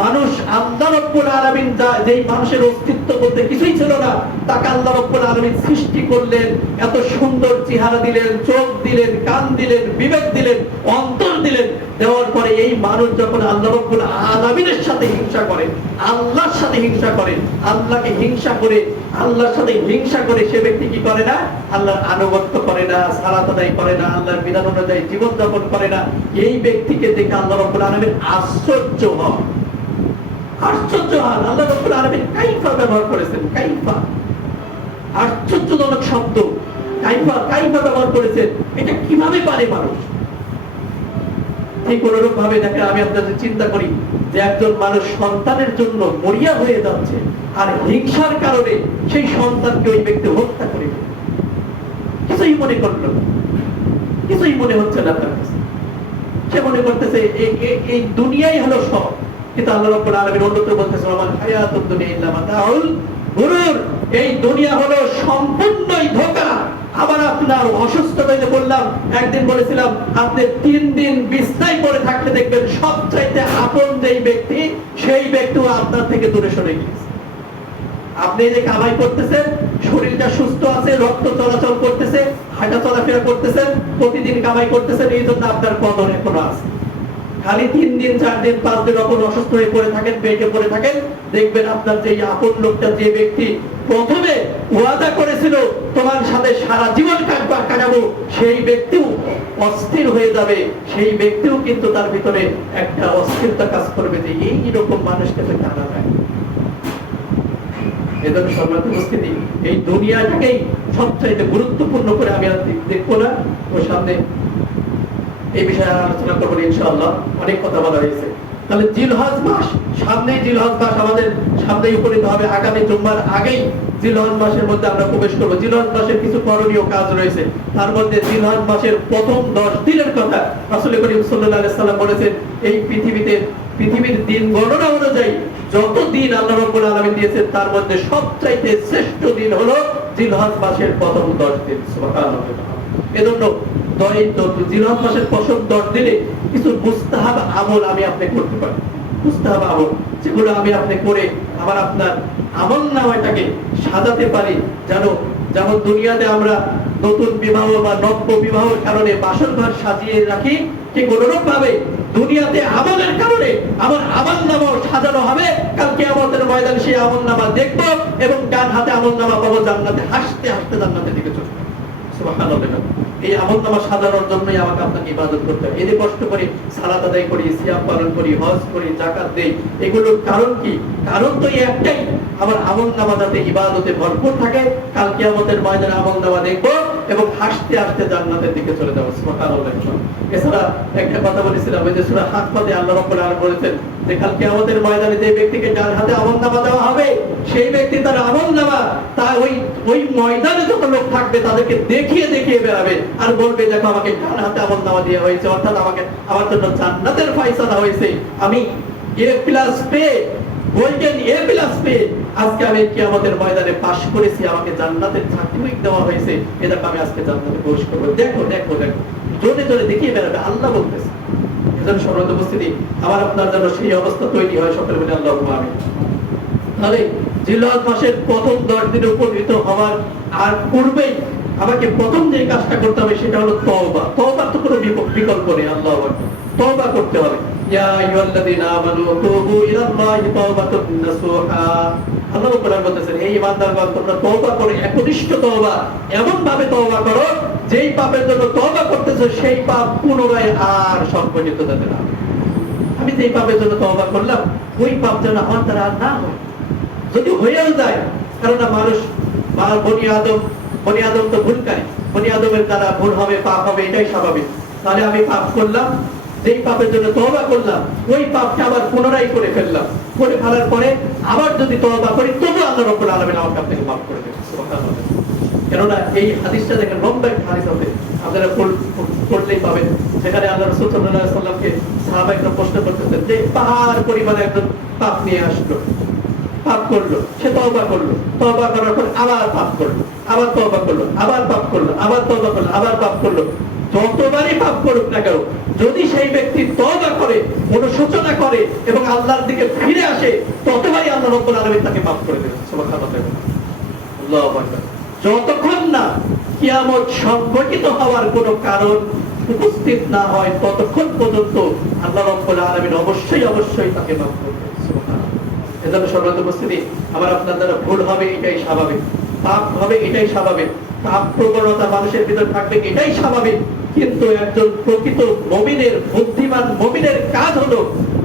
মানুষ আল্লাহ রাব্বুল আলামিন যেই মানুষের অস্তিত্ব বলতে কিছুই ছিল না, তাকে আল্লাহ রাব্বুল আলামিন সৃষ্টি করলেন, এত সুন্দর চেহারা দিলেন, চোখ দিলেন, কান দিলেন, বিবেক দিলেন, অন্তর দিলেন। দেওয়ার পরে এই মানুষ যখন আল্লাহ রাব্বুল আলামিনের সাথে হিংসা করে, আল্লাহর সাথে হিংসা করে, আল্লাহকে হিংসা করে, আল্লাহর সাথে হিংসা করে, সে ব্যক্তি কি করে না? আল্লাহর আনুগত্য করে না, সালাত আদায় করে না, আল্লাহর বিধান অনুযায়ী জীবন যাপন করে না। এই ব্যক্তিকে দেখে আল্লাহ রাব্বুল আলামিন আশ্চর্য হন, আশ্চর্য হন। আল্লাহ রাব্বুল আলামিন কাইফা ব্যবহার করেছেন, কাইফা, আশ্চর্যজনক শব্দ, কাইফা কাইফা ব্যবহার করেছেন। এটা কিভাবে পারে মানুষ? ঠিক অনুরূপ ভাবে দেখেন, আমি আপনাদের চিন্তা করি যে একজন মানুষ সন্তানের জন্য মরিয়া হয়ে যাচ্ছে, আর হিংসার কারণে সেই সন্তানকে ওই ব্যক্তি হত্যা করে দিল। কিছুই মনে করলো না, কিছুই মনে হচ্ছে না তার কাছে। সে মনে করতেছে এই দুনিয়াই হলো সব। কিন্তু আল্লাহ রাব্বুল আলামিন অন্যত্র বলতেছেন, আমার হায়াতুদ দুনিয়া ইল্লা মাতাউল গুরুর, এই দুনিয়া হলো সম্পূর্ণই ধোঁকা। আবার আপনার অসুস্থ হয়ে বললাম, একদিন বলেছিলাম, আপনি 3 দিন বিছনায় পড়ে থাকলে দেখবেন সবচাইতে আপন যেই ব্যক্তি, সেই ব্যক্তিও আপনার থেকে দূরে সরে গেছে। আপনি যে কামাই করতেছেন, শরীরটা সুস্থ আছে, রক্ত চলাচল করতেছে, হাঁটা চলাফেরা করতেছেন, প্রতিদিন কামাই করতেছেন, এই জন্য আপনার কদর এখনো আছে। খালি 3 দিন 4 দিন 5 দিন অপর অসুস্থ হয়ে পড়ে থাকেন, বেডে পড়ে থাকেন, দেখবেন আপনার যে আপন লোকটা, যে ব্যক্তি প্রথমে ওয়াদা করেছিল তোমার সাথে সারা জীবন কাটাবো, সেই ব্যক্তিও অস্থির হয়ে যাবে। সেই ব্যক্তিও কিন্তু তার ভিতরে একটা অস্থিরতা কাজ করবে যে এইরকম মানুষকে তো টানা যায়। এজন্য সম্মানিত উপস্থিতি, এই দুনিয়াটাকেই সবচাইতে গুরুত্বপূর্ণ করে আমি আর দেখবো না। ওর সামনে এই বিষয়ে আলোচনা করবো ইনশাআল্লাহ। অনেক কথা বলা হয়েছে। তাহলে জিলহজ মাস, সামনেই জিলহজ মাস আমাদের সামনেই উপনীত হবে। আগামী জুম্মার আগেই জিলহজ মাসের মধ্যে আমরা প্রবেশ করবো। জিলহজ মাসের কিছু করণীয় কাজ রয়েছে। তার মধ্যে জিলহজ মাসের প্রথম 10 দিনের কথা রাসূল করিম সাল্লাল্লাহু আলাইহি সাল্লাম বলেছেন, এই পৃথিবীর দিন গণনা অনুযায়ী যত দিন আল্লাহ রাব্বুল আলামিন দিয়েছেন, তার মধ্যে সবচাইতে শ্রেষ্ঠ দিন হলো জিলহজ মাসের প্রথম 10 দিন। সুবহানাল্লাহ। এজন্য জিলহজ মাসের প্রথম 10 দিনে কিছু মুস্তাহাব আমল আমি আপনি করতে পারি। মুস্তাহাব আমল যেগুলো আমি আপনি করে আবার আপনার আমলনামাটাকে সাজাতে পারি। যেমন দুনিয়াতে আমরা নতুন বিবাহ বা নব্য বিবাহের কারণে বাসর ঘর সাজিয়ে রাখি, ঠিক অনুরূপ ভাবে দুনিয়াতে আমলের কারণে আমার আমলনামাও সাজানো হবে। কাল কিয়ামতের ময়দানে সেই আমলনামা দেখব এবং ডান হাতে আমলনামা পাবো, জান্নাতে হাসতে হাসতে জান্নাতের দিকে চলবে। সুবহানাল্লাহ। এই আমলনামা সাজানোর জন্যই আমাকে আপনাকে ইবাদত করতে হবে। এতে কষ্ট করি, সালাত আদায় করি, সিয়াম পালন করি, হজ করি, যাকাত দেই, এগুলোর কারণ কি? কারণ তো এই একটাই, আমার আমলনামা যাতে ইবাদতে ভরপুর থাকে, কাল কিয়ামতের ময়দানে আমলনামা দেখব এবং হাসতে হাসতে জান্নাতের দিকে চলে যাব। সুবহানাল্লাহ। এছাড়া একটা কথা বলেছিলাম, ওই যে সূরা হাক্কাতে আল্লাহ রাব্বুল আলামিন বলেছেন যে কাল কিয়ামতের ময়দানে যে ব্যক্তিকে ডান হাতে আমলনামা দেওয়া হবে, সেই ব্যক্তি তার আমলনামা তা ওই ময়দানে যত লোক থাকবে তাদেরকে দেখিয়ে দেখিয়ে বেড়াবে আর বলবে, দেখো আমাকে ডান হাতে আমলনামা দেওয়া হয়েছে, অর্থাৎ আমার জন্য জান্নাতের ফয়সালা হয়েছে। আমি A+ পেয়ে, গোল্ডেন A+ পেয়ে আজকে আমি কিয়ামতের ময়দানে পাশ করেছি, আমাকে জান্নাতের সার্টিফিকেট দেওয়া হয়েছে, এটা আমি আজকে জান্নাতে প্রবেশ করব। দেখো দেখো দেখো, জোরে জোরে দেখিয়ে বেড়াবে, আল্লাহ বলতেছে। এজন্য সম্মানিত উপস্থিতি, আমার আপনার জন্য সেই অবস্থা তৈরি হয়। সকলে বলে আল্লাহুম্মা আমিন। তাহলে জিলহজ মাসের প্রথম 10 দিনে উপনীত হওয়ার আর পূর্বেই আমাকে প্রথম যে কাজটা করতে হবে সেটা হলো তওবা। তওবার তো কোনো বিকল্প নেই। আল্লাহু আকবার। তওবা করতে হবে। ইয়া আইয়ুহাল্লাযীনা আমানু তুবু ইলাল্লাহি তাওবাতান নাসুহা। আল্লাহ কোরআন বলতেছেন, হে ঈমানদারগণ, তোমরা তওবা করো, একনিষ্ঠ তওবা। এমন ভাবে তওবা করো যেই পাপের জন্য তওবা করতেছো সেই পাপ পুনরায় আর সংঘটিত হতে না। আমি যেই পাপের জন্য তওবা করলাম, ওই পাপ যেন আমার দ্বারা আর না হয়। যদি হয়েও যায়, কারণ মানুষ বনি আদম তো ভুলকারী, বনি আদমের দ্বারা ভুল হবে, পাপ হবে, এটাই স্বাভাবিক। তাহলে আমি পাপ করলাম, যেই পাপের জন্য তওবা করলাম, ওই পাপটা আবার পুনরায় করে ফেললাম। করে ফেলার পরে আবার যদি তওবা করি, তবু আল্লাহ রাব্বুল আলামিন আমাকে আপনাকে মাফ করে দেবেন। সুবহানাল্লাহ। কেননা এই হাদিসটা দেখেন, লম্বা একটা হাদিস হবে, আপনারা পড়লেই পাবেন। সেখানে আল্লাহ রাসূল সাল্লাল্লাহু আলাইহি ওয়াসাল্লামকে সাহাবায়ে প্রশ্ন করতেছেন যে পাহাড় পরিমাণে একজন পাপ নিয়ে আসলো, পাপ করলো, সে তওবা করলো, তওবা করার পর আবার পাপ করলো, আবার তওবা করলো, আবার পাপ করলো, আবার তওবা করলো, আবার পাপ করলো। যতবারই পাপ করুক না কেন, যদি সেই ব্যক্তি তওবা করে, অনুশোচনা করে এবং আল্লাহর দিকে ফিরে আসে, ততবারই আল্লাহ রাব্বুল আলামিন তাকে মাফ করে দেবেন। সুবহানাল্লাহ। আল্লাহু আকবার। যতক্ষণ না কিয়ামত সংঘটিত হওয়ার কোনো কারণ উপস্থিত না হয় ততক্ষণ পর্যন্ত আল্লাহ রাব্বুল আলামিন অবশ্যই তাকে মাফ করবেন। সুবহানাল্লাহ। এজন্য সম্মানিত উপস্থিতি, আমার আপনার দ্বারা ভুল হবে এটাই স্বাভাবিক, পাপ হবে এটাই স্বাভাবিক, পাপ প্রবণতা মানুষের ভিতর থাকবে এটাই স্বাভাবিক। কিন্তু একজন প্রকৃত মুমিনের, বুদ্ধিমান মুমিনের কাজ হলো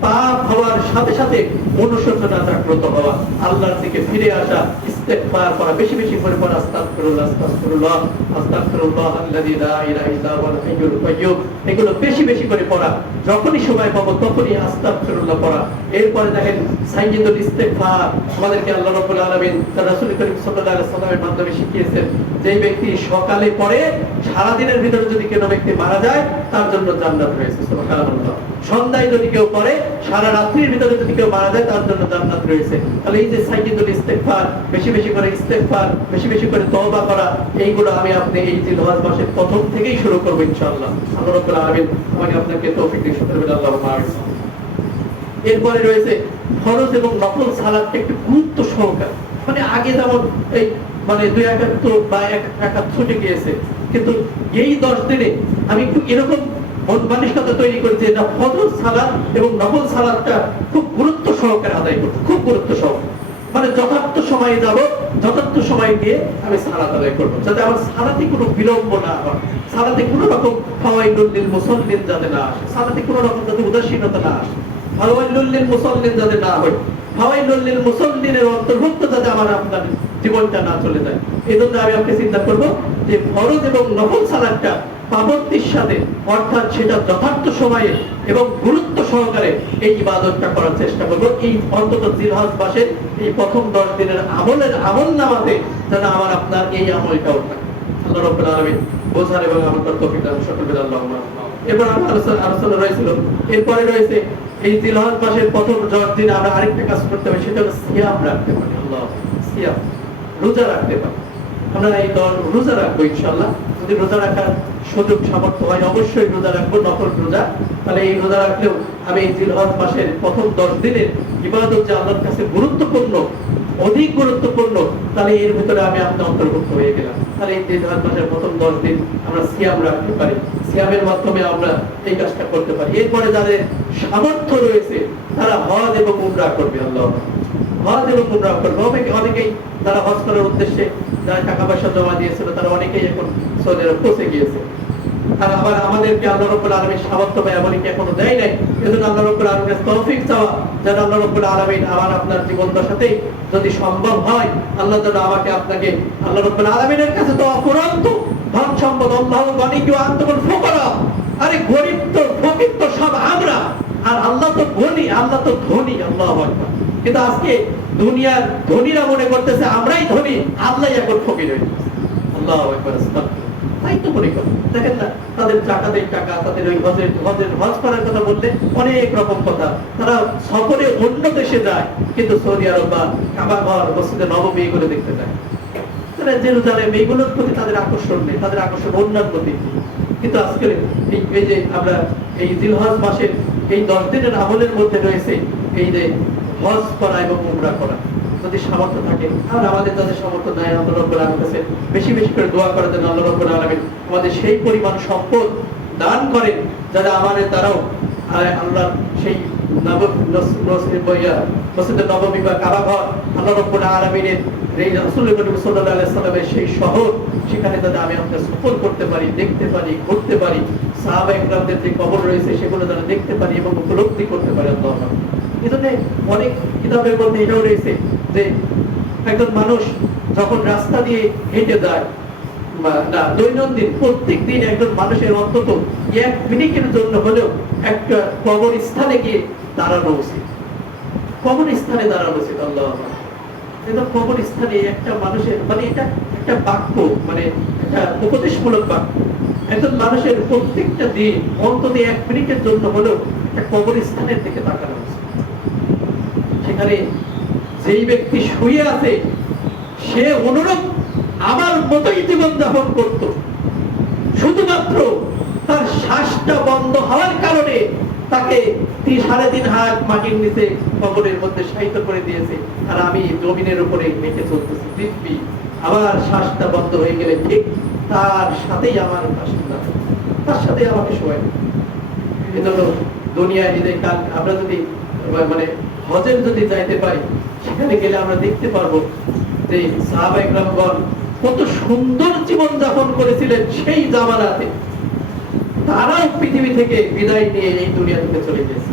পাপ হওয়ার সাথে সাথে অনুশোচনা জাগ্রত হওয়া, আল্লাহর দিকে ফিরে আসা, ইস্তেগফার করা, বেশি বেশি করে পড়া, আস্তাগফিরুল্লাহ আস্তাগফিরুল্লাহ আস্তাগফিরুল্লাহ আল্লাযী লা ইলাহা ইল্লা হুয়াল হাইয়ুল কাইয়্যুম, এগুলো বেশি বেশি করে পড়া, যখনই সময় পাবো তখনই আস্তাগফিরুল্লাহ পড়া। এরপরে দেখেন সাইয়্যিদুল ইস্তেগফার আমাদেরকে আল্লাহ রাব্বুল আলামিন তার রাসূল করিম সাল্লাল্লাহু আলাইহি ওয়াসাল্লামের মাধ্যমে শিখিয়েছেন। যে ব্যক্তি সকালে পড়ে সারা দিনের ভিতরে যদি কোনো ব্যক্তি মারা যায় তার জন্য জান্নাত রয়েছে। সুবহানাল্লাহ। সন্ধ্যায় যদি কেউ পড়ে সারা রাত্রির ভিতরে যদি কেউ মারা যায় তার জন্য জান্নাত রয়েছে। তাহলে এই যে সাইয়্যিদুল ইস্তেগফার, বেশি বেশি করে ইস্তেগফার, বেশি বেশি করে তওবা করা, এইগুলো আমি আপনি এই জিলহজ মাসের প্রথম থেকেই শুরু করব ইনশাআল্লাহ। আল্লাহ রাব্বুল আলামিন আমাকে আপনাকে তৌফিক দিন, শুকর বিল আল্লাহুম্মা আমিন। এরপরে রয়েছে ফরজ এবং নফল সালাতটা একটু গুরুত্ব সহকারে, মানে আগে যেমন এই মানে 2 রাকাত বা 1 রাকাত ছুটে গিয়েছে, কিন্তু এই 10 দিনে আমি একটু এরকম মানসিকতা তৈরি করেছি যে ফরজ সালাত এবং নফল সালাতটা খুব গুরুত্ব সহকারে আদায় করব, খুব গুরুত্ব সহকারে, মানে যথার্থ সময়ে যাব, যথার্থ সময় গিয়ে আমি সালাত আদায় করব, যাতে আমার সালাতে কোনো বিলম্ব না হয়, সালাতে কোনো রকম ফাওয়াইলুল লিল মুসাল্লিন যাতে না আসে, সালাতে কোনো রকম যাতে উদাসীনতা না আসে, ফাওয়াইলুল লিল মুসাল্লিন যাতে না হয়, ফাওয়াইলুল লিল মুসাল্লিনের অন্তর্ভুক্ত যাতে আমার আপনার জীবনটা না চলে যায়। এজন্য আমি আপনি চিন্তা করব যে ফরজ এবং নফল সালাতটা পাবন্দির সাথে, অর্থাৎ সেটা যথার্থ সময়ে এবং গুরুত্ব সহকারে এই ইবাদতটা করার চেষ্টা করব। এই অন্তত জিলহজ মাসের এই প্রথম 10 দিনের আমলনামাতে যেন আমার আপনার এই আমলটাও থাকে। আল্লাহ রাব্বুল আলামিন বোঝার এবং আমলটার তৌফিক দান করবেন। আল্লাহুম্মা। এরপর আমার আলোচনা রয়েছিল, এরপরে রয়েছে এই জিলহজ মাসের প্রথম 10 দিন আমরা আরেকটা কাজ করতে হবে, সেটা হলো সিয়াম রাখতে পারি। আল্লাহ, সিয়াম, রোজা রাখতে পারি। আমরা এই রোজা রাখবো ইনশাআল্লাহ। যদি রোজা রাখার সুযোগ সামর্থ্য হয় অবশ্যই রোজা রাখবো, নফল রোজা। তাহলে এই রোজা রাখলেও আমি এই জিলহজ মাসের প্রথম 10 দিনের ইবাদত যে আল্লাহর কাছে গুরুত্বপূর্ণ, অধিক গুরুত্বপূর্ণ, তাহলে এর ভিতরে আমি আপনার অন্তর্ভুক্ত হয়ে গেলাম। তাহলে এই জিলহজ মাসের প্রথম 10 দিন আমরা সিয়াম রাখতে পারি, সিয়ামের মাধ্যমে আমরা এই কাজটা করতে পারি। এরপরে যাদের সামর্থ্য রয়েছে তারা হজ এবং উমরা করবে। আল্লাহ, হজ এবং উমরা করবে। অনেকেই তারা হজ করার উদ্দেশ্যে যারা টাকা পয়সা জমা দিয়েছিল তারা অনেকেই এখন সৌদি আরব পৌঁছে গিয়েছে। আর আবার আমাদেরকে আল্লাহ রাব্বুল আলামিন সামর্থ্য বা এমনকি এখনো দেয় নাই। এজন্য আল্লাহ রাব্বুল আলামিনের তৌফিক চাওয়া, যেন আল্লাহ রাব্বুল আলামিন আমার আপনার জীবন দশাতেই যদি সম্ভব হয়, আল্লাহ যেন আমাকে আপনাকে আল্লাহ রাব্বুল আলামিনের কাছে তো অফুরন্ত ধন সম্পদ, আল্লাহু গনিয়্যু ওয়া আনতুমুল ফুকারা, আরে গরিব তো ফকির তো সব আমরা, আর আল্লাহ তো গনি, আল্লাহ তো ধনী। আল্লাহু আকবার। কিন্তু আজকে দুনিয়ার ধনীরা মনে করতেছে আমরাই ধনী, আল্লাহই এখন ফকির হয়ে গেছে। আল্লাহু আকবার। তাই তো মনে করেন, দেখেন না তাদের টাকাদের টাকা, তাদের ওই হজ করার কথা বললে অনেক রকম কথা। তারা সফরে অন্য দেশে যায়, কিন্তু সৌদি আরব বা কাবা ঘর, মসজিদে নববী এগুলো দেখতে যায়। তারা জেরুজালেম এইগুলোর প্রতি তাদের আকর্ষণ নেই, তাদের আকর্ষণ অন্যান্য দিকে। কিন্তু আজকে এই যে আমরা এই জিলহজ মাসের এই 10 দিনের আমলের মধ্যে রয়েছে এই যে হজ করা এবং উমরা করা। যদি সামর্থ্য থাকে, আর আমাদের যাদের সামর্থ্য নাই, আল্লাহ রাব্বুল আলামিনের কাছে বেশি বেশি করে দোয়া করার জন্য আল্লাহ রাব্বুল আলামিন আমাদের সেই পরিমাণ সম্পদ দান করেন যারা আমাদের দ্বারাও আল্লাহ সেই মসজিদে নববী বা কাবা ঘর, আল্লাহ রাব্বুল আলামিনের এই রাসূল করিম সাল্লাল্লাহু আলাইহি সাল্লামের সেই শহর, সেখানে যাতে আমি আপনাকে সফর করতে পারি, দেখতে পারি, ঘুরতে পারি, সাহাবায়ে কেরামদের যে কবর রয়েছে সেগুলো যাতে দেখতে পারি এবং উপলব্ধি করতে পারি। আল্লাহ, এজন্য অনেক কিতাবের মধ্যে এটাও রয়েছে যে একজন মানুষ যখন রাস্তা দিয়ে হেঁটে যায়, না দৈনন্দিন প্রত্যেক দিন একজন মানুষের অন্তত 1 মিনিটের জন্য হলেও একটা কবরস্থানে গিয়ে দাঁড়ানো উচিত, কবরস্থানে দাঁড়ানো উচিত। আল্লাহ, এটা কবরস্থানে একটা মানুষের, মানে এটা একটা বাক্য, মানে একটা উপদেশমূলক বাক্য। একজন মানুষের প্রত্যেকটা দিন অন্তত 1 মিনিটের জন্য হলেও একটা কবরস্থানের দিকে তাকানো উচিত। সেখানে যেই ব্যক্তি শুয়ে আছে সে অনুরূপ আমার মতোই জীবন যাপন করত, শুধুমাত্র তার শ্বাসটা বন্ধ হওয়ার কারণে তাকে 3.5 হাত মাটির নিচে কবরের মধ্যে শায়িত করে দিয়েছে, আর আমি জমিনের উপরে হেঁটে চলতেছি দিব্যি। আমার শ্বাসটা বন্ধ হয়ে গেলে ঠিক তার সাথেই আমার বাসিন্দা, তার সাথে আমাকে সময় দিন। এজন্য দুনিয়ায় যদি কাল আমরা যদি মানে হজের যদি যাইতে পারি, সেখানে গেলে আমরা দেখতে পারবো যে সাহাবায়ে কেরামগণ কত সুন্দর জীবন যাপন করেছিলেন সেই জামানাতে। তারাও পৃথিবী থেকে বিদায় নিয়ে এই দুনিয়া থেকে চলে গেছে।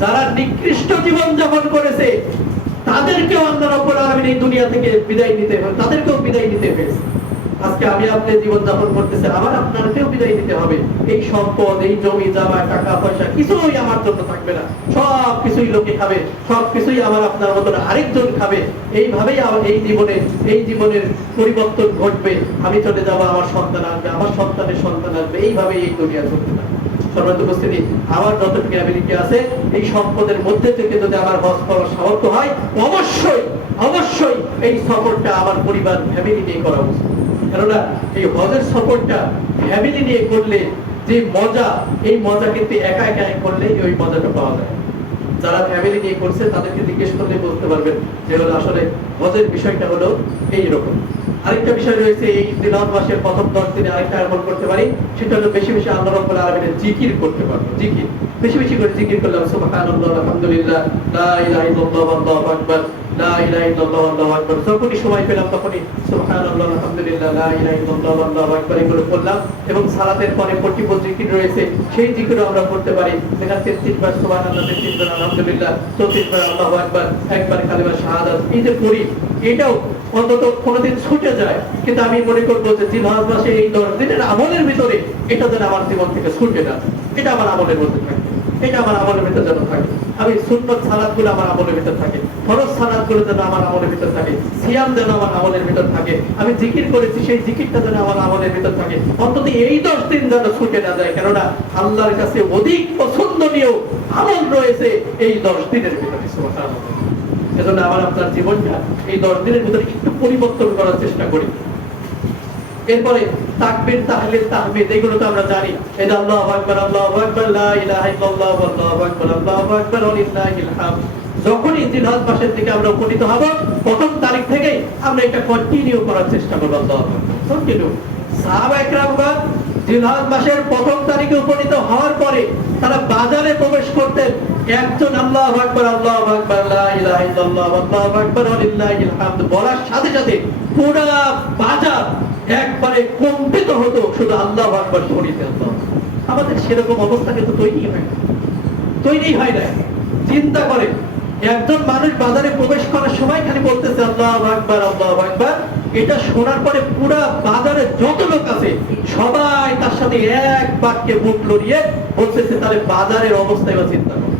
যারা নিকৃষ্ট জীবন যাপন করেছে তাদেরকেও আল্লাহ রাব্বুল আলামিন এই দুনিয়া থেকে বিদায় নিতে হবে, তাদেরকেও বিদায় নিতে হয়েছে। আজকে আমি আপনি জীবন যাপন করতেছে, আবার আপনাকেও বিদায় নিতে হবে। এই সম্পদ, এই জমি জমা, টাকা পয়সা কিছুই আমার জন্য থাকবে না, সব কিছুই লোকে খাবে, সব কিছুই আমার আপনার মতন আরেকজন খাবে। এইভাবেই আমার এই জীবনের পরিবর্তন ঘটবে। আমি চলে যাব, আমার সন্তান আসবে, আমার সন্তানের সন্তান আসবে, এইভাবেই এই দুনিয়া চলতে থাকবে। সর্বোচ্চ উপস্থিতি, আমার যতটুকু অ্যাবিলিটি আছে এই সম্পদের মধ্যে থেকে যদি আমার হজ করার সামর্থ্য হয়, অবশ্যই অবশ্যই এই সফরটা আমার পরিবার ফ্যামিলি নিয়ে করা উচিত। কেননা এই হজের সফরটা ফ্যামিলি নিয়ে করলে যে মজা, এই মজা কিন্তু একা একা করলে ওই মজাটা পাওয়া যায়। যারা ফ্যামিলি নিয়ে করছে তাদেরকে জিজ্ঞেস করলে বলতে পারবেন যে হলো আসলে হজের বিষয়টা হলো এইরকম। আরেকটা বিষয় রয়েছে, এই জিলহজ মাসের প্রথম 10 দিনে আরেকটা আমল করতে পারি, সেটা হলো বেশি বেশি আল্লাহ রাব্বুল আলামিনের জিকির করতে পারবো। জিকির বেশি বেশি করে জিকির করলাম, সুবহানাল্লাহ, আলহামদুলিল্লাহ, লা ইলাহা ইল্লাল্লাহ, আল্লাহু আকবার, লা ইলাহা ইল্লাল্লাহ, আল্লাহু আকবার। যখনই সময় পেলাম তখনই সুবহানাল্লাহ, আলহামদুলিল্লাহ, লা ইলাহা ইল্লাল্লাহ, আল্লাহু আকবার এগুলো করলাম। এবং সালাতের পরে পর্টিপল জিকির রয়েছে, সেই জিকিরও আমরা করতে পারি। যেখানে 33 বার সুবহানাল্লাহ, 33 বার আলহামদুলিল্লাহ, 34 বার আল্লাহু আকবার, একবার কালিমা শাহাদাত এই যে পড়ি, এটাও অন্তত কোনোদিন ছুটে যায়। কিন্তু আমি মনে করবো যে জিলহজ মাসে এই 10 দিনের আমলের ভিতরে এটা যেন আমার জীবন থেকে ছুটে না, এটা আমার আমলের মধ্যে থাকে, এটা আমার আমলের ভিতরে যেন থাকে। আমি সুন্নত সালাতগুলো আমার আমলের ভিতরে থাকে, ফরজ সালাতগুলো যেন আমার আমলের ভিতরে থাকে, সিয়াম যেন আমার আমলের ভিতরে থাকে, আমি জিকির করেছি সেই জিকিরটা যেন আমার আমলের ভিতরে থাকে। অন্তত এই 10 দিন যেন ছুটে না যায়, কেননা আল্লাহর কাছে অধিক পছন্দনীয় আমল রয়েছে এই 10 দিনের ভিতরে। সুবহানাল্লাহ। এজন্য আমার আপনার জীবনটা এই 10 দিনের ভিতরে একটু পরিবর্তন করার চেষ্টা করি। এরপরে তাকবীর, তাহলিল, তাহমিদ এগুলো তো আমরা জানি। এই যে আল্লাহু আকবার, আল্লাহু আকবার, লা ইলাহা ইল্লাল্লাহ, আল্লাহু আকবার, আল্লাহু আকবার, ওয়ালিল্লাহিল হামদ। যখনই জিলহজ মাসের দিকে আমরা উপনীত হব, প্রথম তারিখ থেকেই আমরা এটা কন্টিনিউ করার চেষ্টা করব। আল্লাহু আকবার, কন্টিনিউ। সাহাবায়ে কেরামগণ জিলহজ মাসের প্রথম তারিখে উপনীত হওয়ার পরে তারা বাজারে প্রবেশ করতেন, একজন আল্লাহু আকবার, আল্লাহু আকবার, লা ইলাহা ইল্লাল্লাহ, আল্লাহু আকবার, ওয়ালিল্লাহিল হামদ বলার সাথে সাথে পুরো বাজার একবারে কম্পিত হতো শুধু আল্লাহু আকবার ধ্বনিতে। আমাদের সেরকম অবস্থা কিন্তু তৈরি হয় না। চিন্তা করে, একজন মানুষ বাজারে প্রবেশ করার সময় খালি বলতেছে আল্লাহু আকবার, আল্লাহু আকবার, এটা শোনার পরে পুরো বাজারে যত লোক আছে সবাই তার সাথে এক বাক্যে মুখ লড়িয়ে বলতেছে, তাহলে বাজারের অবস্থা এবার চিন্তা করো।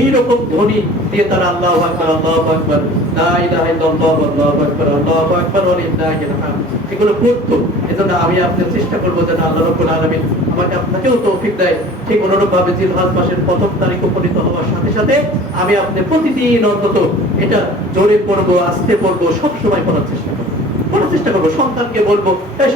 এইরকম ধ্বনি দিয়ে তারা আল্লাহু আকবার, আল্লাহু আকবার, লা ইলাহা ইল্লাল্লাহ, আল্লাহু আকবার, আল্লাহু আকবার, ওয়ালিল্লাহিল হামদ এগুলো পড়তো। এজন্য আমি আপনাদের চেষ্টা করবো যেন আল্লাহ রাব্বুল আলামিন আমাকে আপনাকেও তৌফিক দেয়, ঠিক অনুরূপ ভাবে জিলহজ মাসের প্রথম তারিখ উপনীত হওয়ার সাথে সাথে আমি আপনি প্রতিদিন অন্তত এটা জোরে পড়বো, আস্তে পড়বো, সবসময় পড়ার চেষ্টা করবো। সন্তানকে বলবো, এই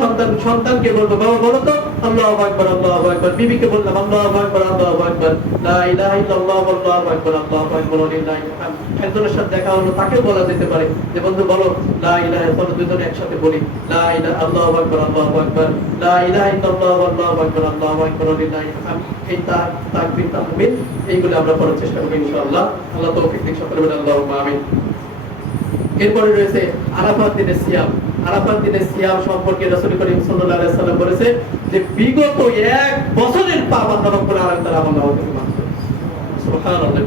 সন্তানকে বলবো, বাবা বলো তো আল্লাহু আকবার, আল্লাহু আকবার। বিবিকে বললাম আল্লাহু আকবার, আল্লাহু আকবার, লা ইলাহা ইল্লাল্লাহ, আল্লাহু আকবার, আল্লাহু আকবার, ওয়ালিল্লাহিল হামদ। একজনের সাথে দেখা হলো, তাকে বলা যেতে পারে যে বন্ধু বলো লা ইলাহা, চলো দুজনে একসাথে বলি লা ইলাহা, আল্লাহু আকবার, আল্লাহু আকবার, লা ইলাহা ইল্লাল্লাহ, আল্লাহু আকবার, আল্লাহু আকবার, ওয়ালিল্লাহিল হামদ। এই তাকবীর, তাহমিদ এইগুলো আমরা পড়ার চেষ্টা করব ইনশাআল্লাহ। আল্লাহ তৌফিক দিক, সকলে বলেন আল্লাহুম্মা আমিন। এরপরে রয়েছে আরাফাত দিনের সিয়াম। আরাফাত দিনের সিয়াম সম্পর্কে রাসূল করিম সাল্লাল্লাহু আলাইহি ওয়াসাল্লাম বলেছে যে বিগত 1 বছরের পাপ আল্লাহ রাব্বুল আলামিন তাআলা আমার নামে মাফ করে। সুবহানাল্লাহ।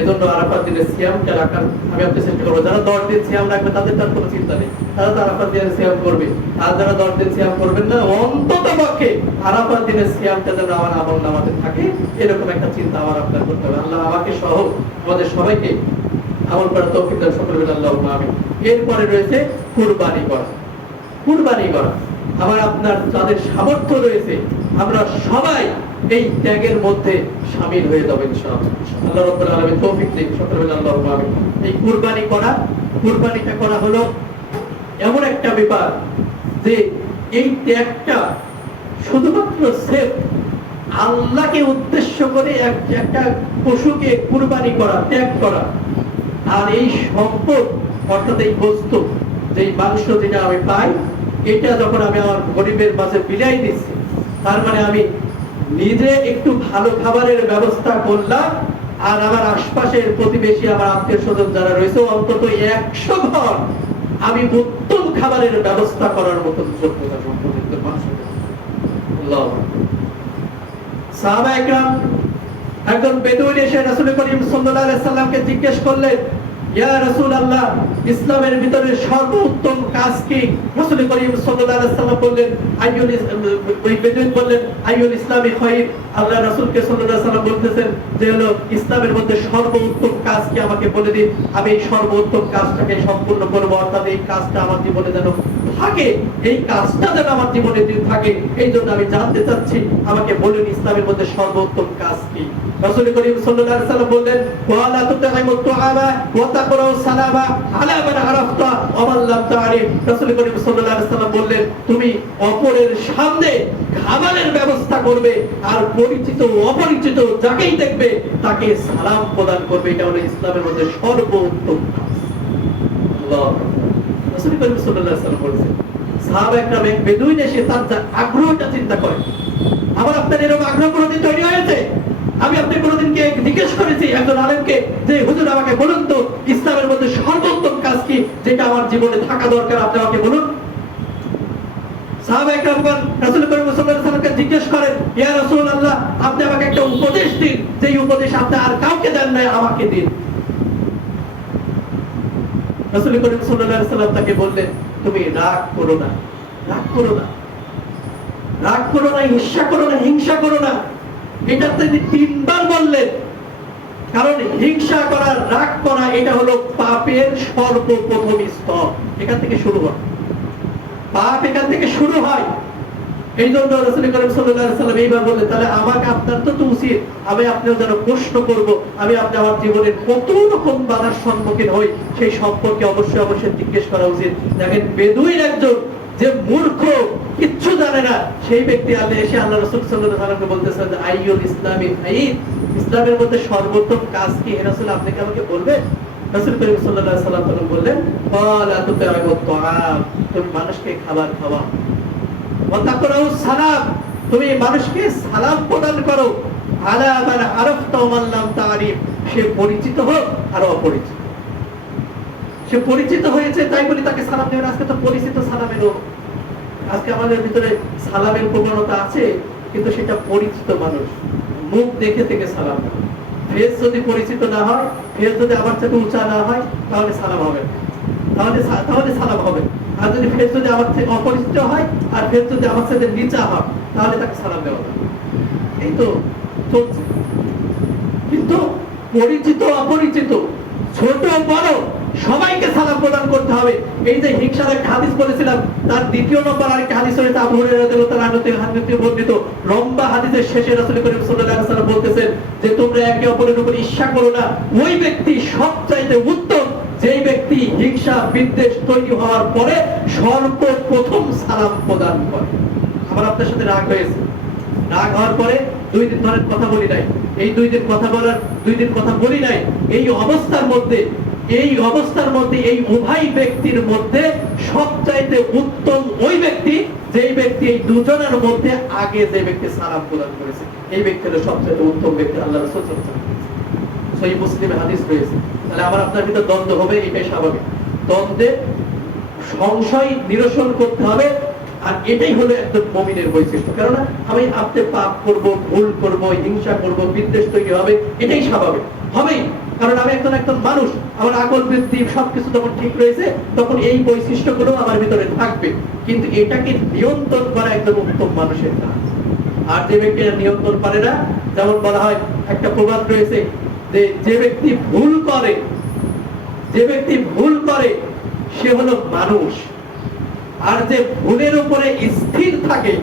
এজন্য আরাফাত দিনের সিয়ামটা রাখার আমি আপনাদের চেষ্টা করব। যারা 10 দিন সিয়াম রাখবে তাদের তার কোনো চিন্তা নেই, তারা তো আরাফাত দিনের সিয়াম করবে। আর যারা 10 দিন সিয়াম করবেন না, অন্ততপক্ষে আরাফাত দিনের সিয়ামটা যেন আমার আমল নামাতে থাকে, এরকম একটা চিন্তা আমার আপনার করতে হবে। আল্লাহ আমাকে সহ আমাদের সবাইকে আমল করার তৌফিক দান, সকলে বলেন আল্লাহুম্মা আমিন। এরপরে রয়েছে কুরবানি করা। আমার আপনার যাদের সামর্থ্য রয়েছে আমরা সবাই এই ত্যাগের মধ্যে শামিল হয়ে যাব ইনশাআল্লাহ। আল্লাহ রাব্বুল আলামিন তৌফিক দিন, সকলে বলেন আল্লাহুম্মা আমিন। এই কুরবানিটা করা হলো এমন একটা ব্যাপার যে এই ত্যাগটা শুধুমাত্র সেফ আল্লাহকে উদ্দেশ্য করে একটা পশুকে কুরবানি করা, ত্যাগ করা। আর এই সম্পদ অর্থাৎ এই বস্তু, যেই মাংস যেটা আমি পাই, এটা যখন আমি আমার গরিবের মাঝে বিলাই দিচ্ছি, তার মানে আমি নিজে একটু ভালো খাবারের ব্যবস্থা করলাম, আর আমার আশপাশের প্রতিবেশী, আমার আত্মীয় স্বজন যারা রয়েছে, অন্তত 100 ঘর আমি উত্তম খাবারের ব্যবস্থা করার মতন যোগ্যতা সম্পন্ন মানুষ। সাহাবা একরাম একজন বেদুইন এসে রাসূল করিম সাল্লাল্লাহু আলাইহি সাল্লামকে জিজ্ঞেস করলেন, ইয়া রাসূলুল্লাহ, ইসলামের ভিতরে সর্বোত্তম কাজ কি? রাসূল করিম সাল্লাল্লাহু আলাইহি সাল্লাম বললেন, ওই বেদুইন বললেন, আইয়ুল ইসলামি খায়র। আল্লাহ রাসূলকে সাল্লাল্লাহু আলাইহি সাল্লাম বলতেছেন যে হলো ইসলামের মধ্যে সর্বোত্তম কাজ কি আমাকে বলে দিন, আমি এই সর্বোত্তম কাজটাকে সম্পূর্ণ করব, অর্থাৎ এই কাজটা আমার জীবনে যেন থাকে, এই কাজটা যেন আমার জীবনে থাকে, এই জন্য আমি জানতে চাচ্ছি, আমাকে বলুন ইসলামের মধ্যে সর্বোত্তম কাজ কি? রাসূল করিম সাল্লাল্লাহু আলাইহি সাল্লাম বললেন, ওয়ালা তুতাইমুত তুআমা ওয়া তাকরাউ সালামা আলা মান আরাফতা ওয়া মান লাম তারিফ। রাসূল করিম সাল্লাল্লাহু আলাইহি সাল্লাম বললেন, তুমি অপরের সামনে খাবারের ব্যবস্থা করবে, আর পরিচিত অপরিচিত যাকেই দেখবে তাকে সালাম প্রদান করবে। এটা হলো ইসলামের মধ্যে সর্বোত্তম কাজ। আল্লাহ রাসূল করিম সাল্লাল্লাহু আলাইহি সাল্লাম বলেছেন, সাহাবা একরাম এক বেদুইন এসে তার আগ্রহটা চিন্তা করে, আমার আপনার এরকম আগ্রহ কোনদিন তৈরি হয়েছে? আমি আপনি কোনদিনকে জিজ্ঞেস করেছি একজন আলেমকে যে হুজুর আমাকে বলুন তো ইসলামের মধ্যে সর্বোত্তম কাজ কি, যেটা আমার জীবনে থাকা দরকার, আপনি আমাকে বলুন। সাহাবা একরামগণ রাসূল করিম সাল্লাল্লাহু আলাইহি সাল্লামকে জিজ্ঞেস করেন, ইয়া রাসূলুল্লাহ, আপনি আমাকে একটা উপদেশ দিন, যেই উপদেশ আপনি আর কাউকে দেন নাই, আমাকে দিন। রাসূল করিম সাল্লাল্লাহু আলাইহি সাল্লাম তাকে বললেন, তুমি রাগ করো না, রাগ করো না, রাগ করো না, ঈর্ষা করো না, হিংসা করো না। এটা তিনি 3 বার বললেন, কারণ হিংসা করা, রাগ করা, এটা হলো পাপের সর্বপ্রথম স্তর। এখান থেকে শুরু হয় পাপ, এখান থেকে শুরু হয়। এই জন্য রাসূল করিম সাল্লাল্লাহু আলাইহি সাল্লাম এইবার বললেন, তাহলে আমাকে আপনার তো উচিত আমি আপনার জন্য প্রশ্ন করব, আমি আপনি আমার জীবনের কত রকম বাধার সম্মুখীন হই, সেই সম্পর্কে অবশ্যই অবশ্যই জিজ্ঞেস করা উচিত। দেখেন বেদুইন একজন যে মূর্খ, কিচ্ছু জানে না, সেই ব্যক্তি এসে আল্লাহ রাসূল সাল্লাল্লাহু আলাইহি সাল্লামকে বলতেছেন, আইয়ুল ইসলামি খায়র, ইসলামের মধ্যে সর্বোত্তম কাজ কি হে রাসূল, আপনি কি আমাকে বলবেন? রাসূল করিম সাল্লাল্লাহু আলাইহি সাল্লাম বললেন, ক্বালা তুতাইমুত তুআম, তুমি মানুষকে খাবার খাওয়াও, ওয়া তাকরাউ সালাম, তুমি মানুষকে সালাম প্রদান করো, আলা মান আরাফতা ওয়া মান লাম তারিফ, সে পরিচিত হোক আর অপরিচিত। সে পরিচিত হয়েছে তাই বলি তাকে সালাম দেবেন। আজকে তো পরিচিত সালামেরও, আজকে আমাদের ভিতরে সালামের প্রবণতা আছে, কিন্তু সেটা পরিচিত মানুষ, মুখ দেখে থেকে সালাম দেয়। ফেস যদি পরিচিত না হয়, ফেস যদি আমার থেকে উঁচা না হয়, তাহলে সালাম হবে, তাহলে সালাম হবে। আর যদি ফেস যদি আমার থেকে অপরিচিত হয়, আর ফেস যদি আমার সাথে নিচা হয়, তাহলে তাকে সালাম দেওয়া হবে। এই তো চলছে। কিন্তু পরিচিত অপরিচিত, ছোট বড়, সবাইকে সালাম প্রদান করতে হবে। এই যে হিংসার একটা হাদিস বলেছিলাম, তার দ্বিতীয় নম্বর আরেকটা হাদিস রয়েছে আবু হুরায়রা রাদিয়াল্লাহু তাআলা থেকে বর্ণিত লম্বা হাদিসের শেষে রাসূল করিম সাল্লাল্লাহু আলাইহি ওয়াসাল্লাম বলতেছেন যে তোমরা একে অপরের উপর ঈর্ষা করো না। ওই ব্যক্তি সবচাইতে উত্তম যেই ব্যক্তি হিংসা বিদ্বেষ তৈরি হওয়ার পরে সর্বপ্রথম সালাম প্রদান করে। আমার আপনার সাথে রাগ হয়েছে, রাগ হওয়ার পরে 2 দিন ধরে কথা বলি নাই, এই 2 দিন কথা বলার 2 দিন কথা বলি নাই, এই অবস্থার মধ্যে এই উভয় ব্যক্তির মধ্যে সবচাইতে উত্তম ওই ব্যক্তি যেই ব্যক্তি এই দুজনের মধ্যে আগে যে ব্যক্তি সালাম প্রদান করেছে, এই ব্যক্তি হলো সবচাইতে উত্তম ব্যক্তি। আল্লাহ রাসূল সাল্লাল্লাহু আলাইহি ওয়াসাল্লাম সহিহ মুসলিমে হাদিস রয়েছে। তাহলে আমার আপনার ভিতর দ্বন্দ্ব হবে, এটাই স্বাভাবিক। দ্বন্দ্বে সংশয় নিরসন করতে হবে, আর এটাই হলো একজন মুমিনের বৈশিষ্ট্য। কারণ আমি আপনি পাপ করব, ভুল করব, হিংসা করব, বিদ্বেষ তৈরি হবে, এটাই স্বাভাবিক হবেই। কারণ আমি একজন মানুষ, আমার আকল বৃদ্ধি সবকিছু যখন ঠিক রয়েছে, তখন এই বৈশিষ্ট্যগুলো আমার ভিতরে থাকবে। কিন্তু এটাকে নিয়ন্ত্রণ করা একজন উত্তম মানুষের কাজ। আর যে ব্যক্তি নিয়ন্ত্রণ পারে না, যেমন বলা হয়, একটা প্রবাদ রয়েছে যে যে ব্যক্তি ভুল করে সে হলো মানুষ, আর যে ভুলের উপরে স্থির থাকে,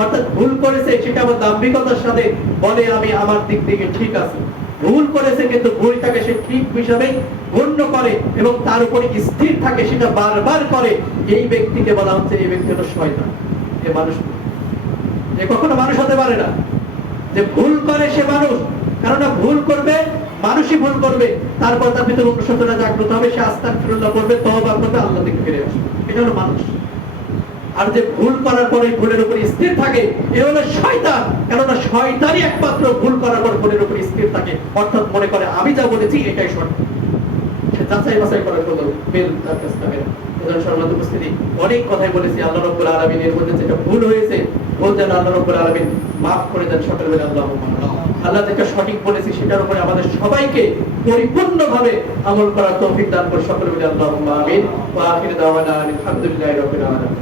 অর্থাৎ ভুল করেছে সেটা আমার দাম্ভিকতার সাথে বলে আমি আমার দিক থেকে ঠিক আছে, ভুল করেছে কিন্তু ভুলটাকে সে ঠিক হিসাবে গণ্য করে এবং তার উপরে স্থির থাকে, সেটা বারবার করে, এই ব্যক্তিকে বলা হচ্ছে এই ব্যক্তি হলো শয়তান। এ মানুষ, এ কখনো মানুষ হতে পারে না। যে ভুল করে সে মানুষ, কারণ ভুল করবে, মানুষই ভুল করবে, তারপর তার ভিতরে অনুশোচনা জাগ্রত হবে, সে আস্তাগফিরুল্লাহ করবে, তওবা করবে, আল্লাহর দিকে ফিরে আসবে, এটা হলো মানুষ। আর যে ভুল করার পরে ভুলের উপর স্থির থাকে এ হলো শয়তান। কেননা শয়তানই একমাত্র ভুল করার পর ভুলের উপর স্থির থাকে, অর্থাৎ মনে করে আমি যা বলেছি এটাই সঠিক, সে যাচাই বাছাই করার কোনো বেল তার কাছে থাকে না। এজন্য সম্মানিত উপস্থিতি, অনেক কথাই বলেছি। আল্লাহ রাব্বুল আলামিন এর মধ্যে যেটা ভুল হয়েছে, ভুল যেন আল্লাহ রাব্বুল আলামিন মাফ করে দেন। সকলে বলে আল্লাহুম্মা আমিন। আল্লাহ যেটা সঠিক বলেছি সেটার উপরে আমাদের সবাইকে পরিপূর্ণভাবে আমল করার তৌফিক দান করে। সকলে বলে আল্লাহুম্মা আমিন। ওয়া আখিরু দাওয়ানা আলহামদুলিল্লাহি রাব্বিল আলামিন।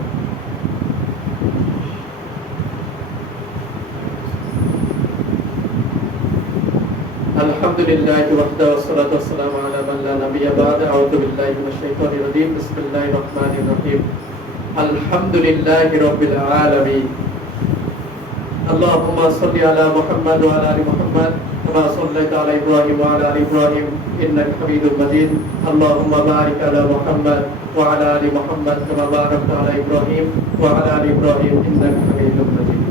আলহামদুলিল্লাহি ওয়াহদাহু ওয়াসসালাতু ওয়াসসালামু আলা মান লা নাবিয়্যা বা'দা। আউযু বিল্লাহি মিনাশ শাইতানির রাজীম। বিসমিল্লাহির রাহমানির রাহিম। আলহামদুলিল্লাহি রাব্বিল আলামিন। اللهم صل على محمد وعلى ال محمد كما صليت على ابراهيم وعلى ال ابراهيم انك حميد مجيد. اللهم بارك على محمد وعلى ال محمد كما باركت على ابراهيم وعلى ال ابراهيم انك حميد مجيد.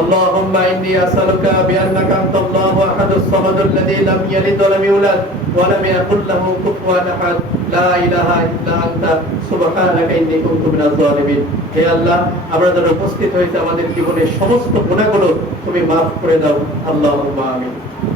اللهم إني أسألك بأنك أنت الله أحد الصمد الذي لم يلد ولم يولد ولم يكن له كفوا أحد لا إله إلا أنت سبحانك إني كنت من الظالمين. হে আল্লাহ, আমরা যারা উপস্থিত হয়েছে আমাদের জীবনের সমস্ত গুনাহগুলো তুমি মাফ করে দাও। আল্লাহুম্মা আমিন।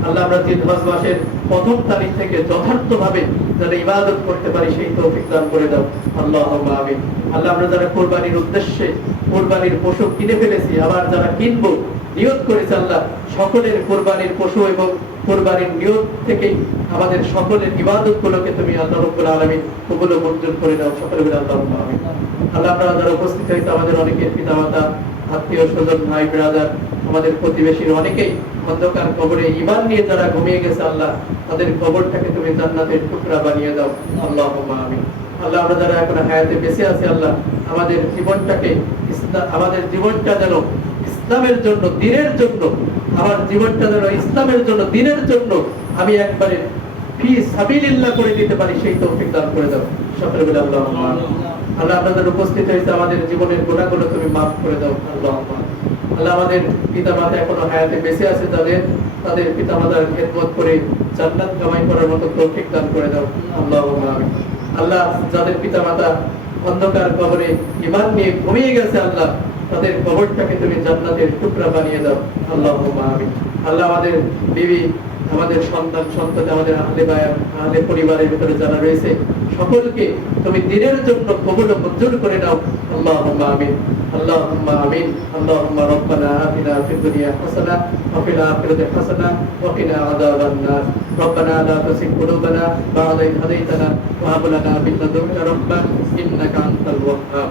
আল্লাহ, আমরা জিলহজ মাসের প্রথম তারিখ থেকে যথার্থভাবে যারা ইবাদত করতে পারি সেই তৌফিক দান করে দাও। আল্লাহুম্মা আমিন। আল্লাহ, আমরা যারা কুরবানির উদ্দেশ্যে কুরবানির পশু কিনে ফেলেছি, আবার যারা কিনবো নিয়ত করেছে, আল্লাহ সকলের কুরবানির পশু এবং কুরবানির নিয়ত থেকে আমাদের সকলের ইবাদতগুলোকে তুমি আল্লাহ রাব্বুল আলামিন কবুল ও মঞ্জুর করে দাও। সকলে বলে আল্লাহুম্মা আমিন। আল্লাহ, আমরা যারা উপস্থিত হয়েছে আমাদের অনেকের পিতামাতা, আত্মীয় স্বজন, ভাই ব্রাদার, আমাদের প্রতিবেশীর অনেকেই অন্ধকার কবরে ঈমান নিয়ে যারা ঘুমিয়ে গেছে, আল্লাহ তাদের কবরটাকে তুমি জান্নাতের টুকরা বানিয়ে দাও। আল্লাহুম্মা আমিন। আল্লাহ, আমরা যারা এখন হায়াতে বেঁচে আছি, আল্লাহ আমাদের জীবনটাকে আমাদের জীবনটা যেন ইসলামের জন্য, দ্বীনের জন্য, আমার জীবনটা যেন ইসলামের জন্য, দ্বীনের জন্য আমি একবারে ফি সাবিলিল্লাহ করে দিতে পারি সেই তৌফিক দান করে দাও। সকলে বলে আল্লাহুম্মা আমিন। আল্লাহ, আপনাদের উপস্থিত হয়েছে আমাদের জীবনের গুনাহগুলো তুমি মাফ করে দাও। আল্লাহুম্মা আমিন। আল্লাহ, আমাদের পিতামাতা এখনো হায়াতে বেঁচে আছে, তাদের পিতামাতার খেদমত করে জান্নাত কামাই করার মতো তৌফিক দান করে দাও। আল্লাহুম্মা আমিন। আল্লাহ, যাদের পিতামাতা অন্ধকার কবরে ঈমান নিয়ে ঘুমিয়ে গেছে, আল্লাহ তাদের কবরটাকে তুমি জান্নাতের টুকরা বানিয়ে দাও। আল্লাহুম্মা আমিন। আল্লাহ, আমাদের বিবি, আমাদের সন্তান, সন্ততি, আমাদের আহলে পরিবারের ভিতরে যারা রয়েছে সকলকে তুমি দ্বীনের জন্য কবুল ও মঞ্জুর করে নাও। আল্লাহুম্মা আমিন। আল্লাহুম্মা আমিন। আল্লাহুম্মা রাব্বানা আতিনা ফিদ দুনিয়া হাসানাহ ওয়া ফিল আখিরাতি হাসানাহ ওয়া কিনা আযাবান নার। রব্বানা লা তুযিগ কুলুবানা বা'দা ইয হাদাইতানা ওয়া হাব লানা মিন লাদুনকা রাহমাহ ইন্নাকা আনতাল ওয়াহ্হাব।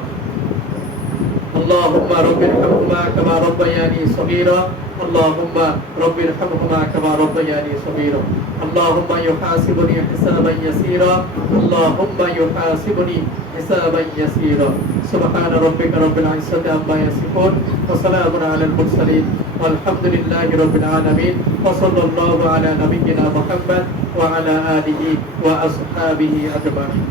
اللهم رب ارحمهما كما ربياني صغيرا. اللهم رب ارحمهما كما ربياني صغيرا. اللهم يحاسبني حسابا يسيرا. اللهم يحاسبني حسابا يسيرا. سبحان ربك رب العزة عما يصفون وسلام على المرسلين والحمد لله رب العالمين وصلى الله على نبينا محمد وعلى آله وأصحابه أجمعين.